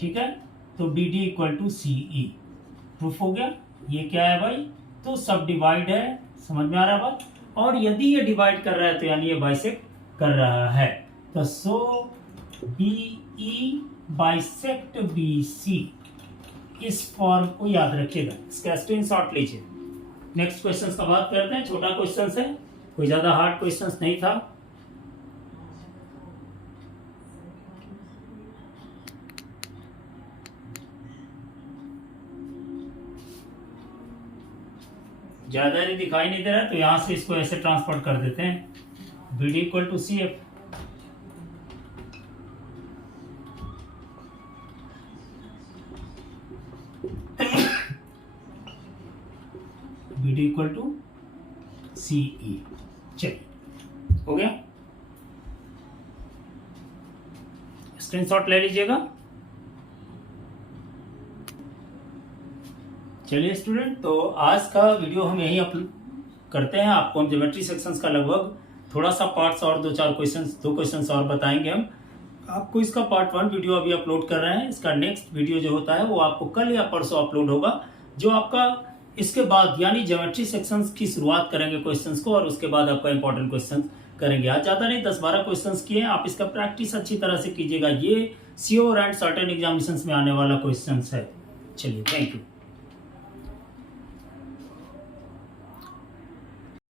ठीक है। तो BD equal to CE proof हो गया। ये क्या है भाई, तो सब डिवाइड है, समझ में आ रहा है बात। और यदि ये डिवाइड कर रहा है तो यानी ये बाइसेक्ट कर रहा है। तो सो BE बाइसेक्ट BC, इस फॉर्म को याद रखिएगा, इसका स्क्रीनशॉट लीजिए। नेक्स्ट क्वेश्चन का बात करते हैं, छोटा क्वेश्चन है, कोई ज्यादा हार्ड क्वेश्चन नहीं था। ज्यादा यदि दिखाई नहीं दे रहा है तो यहां से इसको ऐसे ट्रांसफर कर देते हैं, BD equal to CF, BD equal to CE। चलिए हो गया, स्क्रीनशॉट ले लीजिएगा। चलिए स्टूडेंट, तो आज का वीडियो हम यही अपलोड करते हैं। आपको हम ज्योमेट्री सेक्शंस का लगभग थोड़ा सा पार्ट्स और दो क्वेश्चंस और बताएंगे हम आपको। इसका पार्ट 1 वीडियो अभी अपलोड कर रहे हैं, इसका नेक्स्ट वीडियो जो होता है वो आपको कल या परसों अपलोड होगा, जो आपका इसके बाद यानी ज्योमेट्री सेक्शंस की शुरुआत करेंगे क्वेश्चंस को, और उसके बाद आपका इंपॉर्टेंट क्वेश्चन करेंगे। आज ज्यादा नहीं, 10-12 क्वेश्चंस किए, आप इसका प्रैक्टिस अच्छी तरह से कीजिएगा। ये श्योर एंड सर्टेन एग्जामिनेशंस में आने वाला क्वेश्चन है। चलिए, थैंक यू।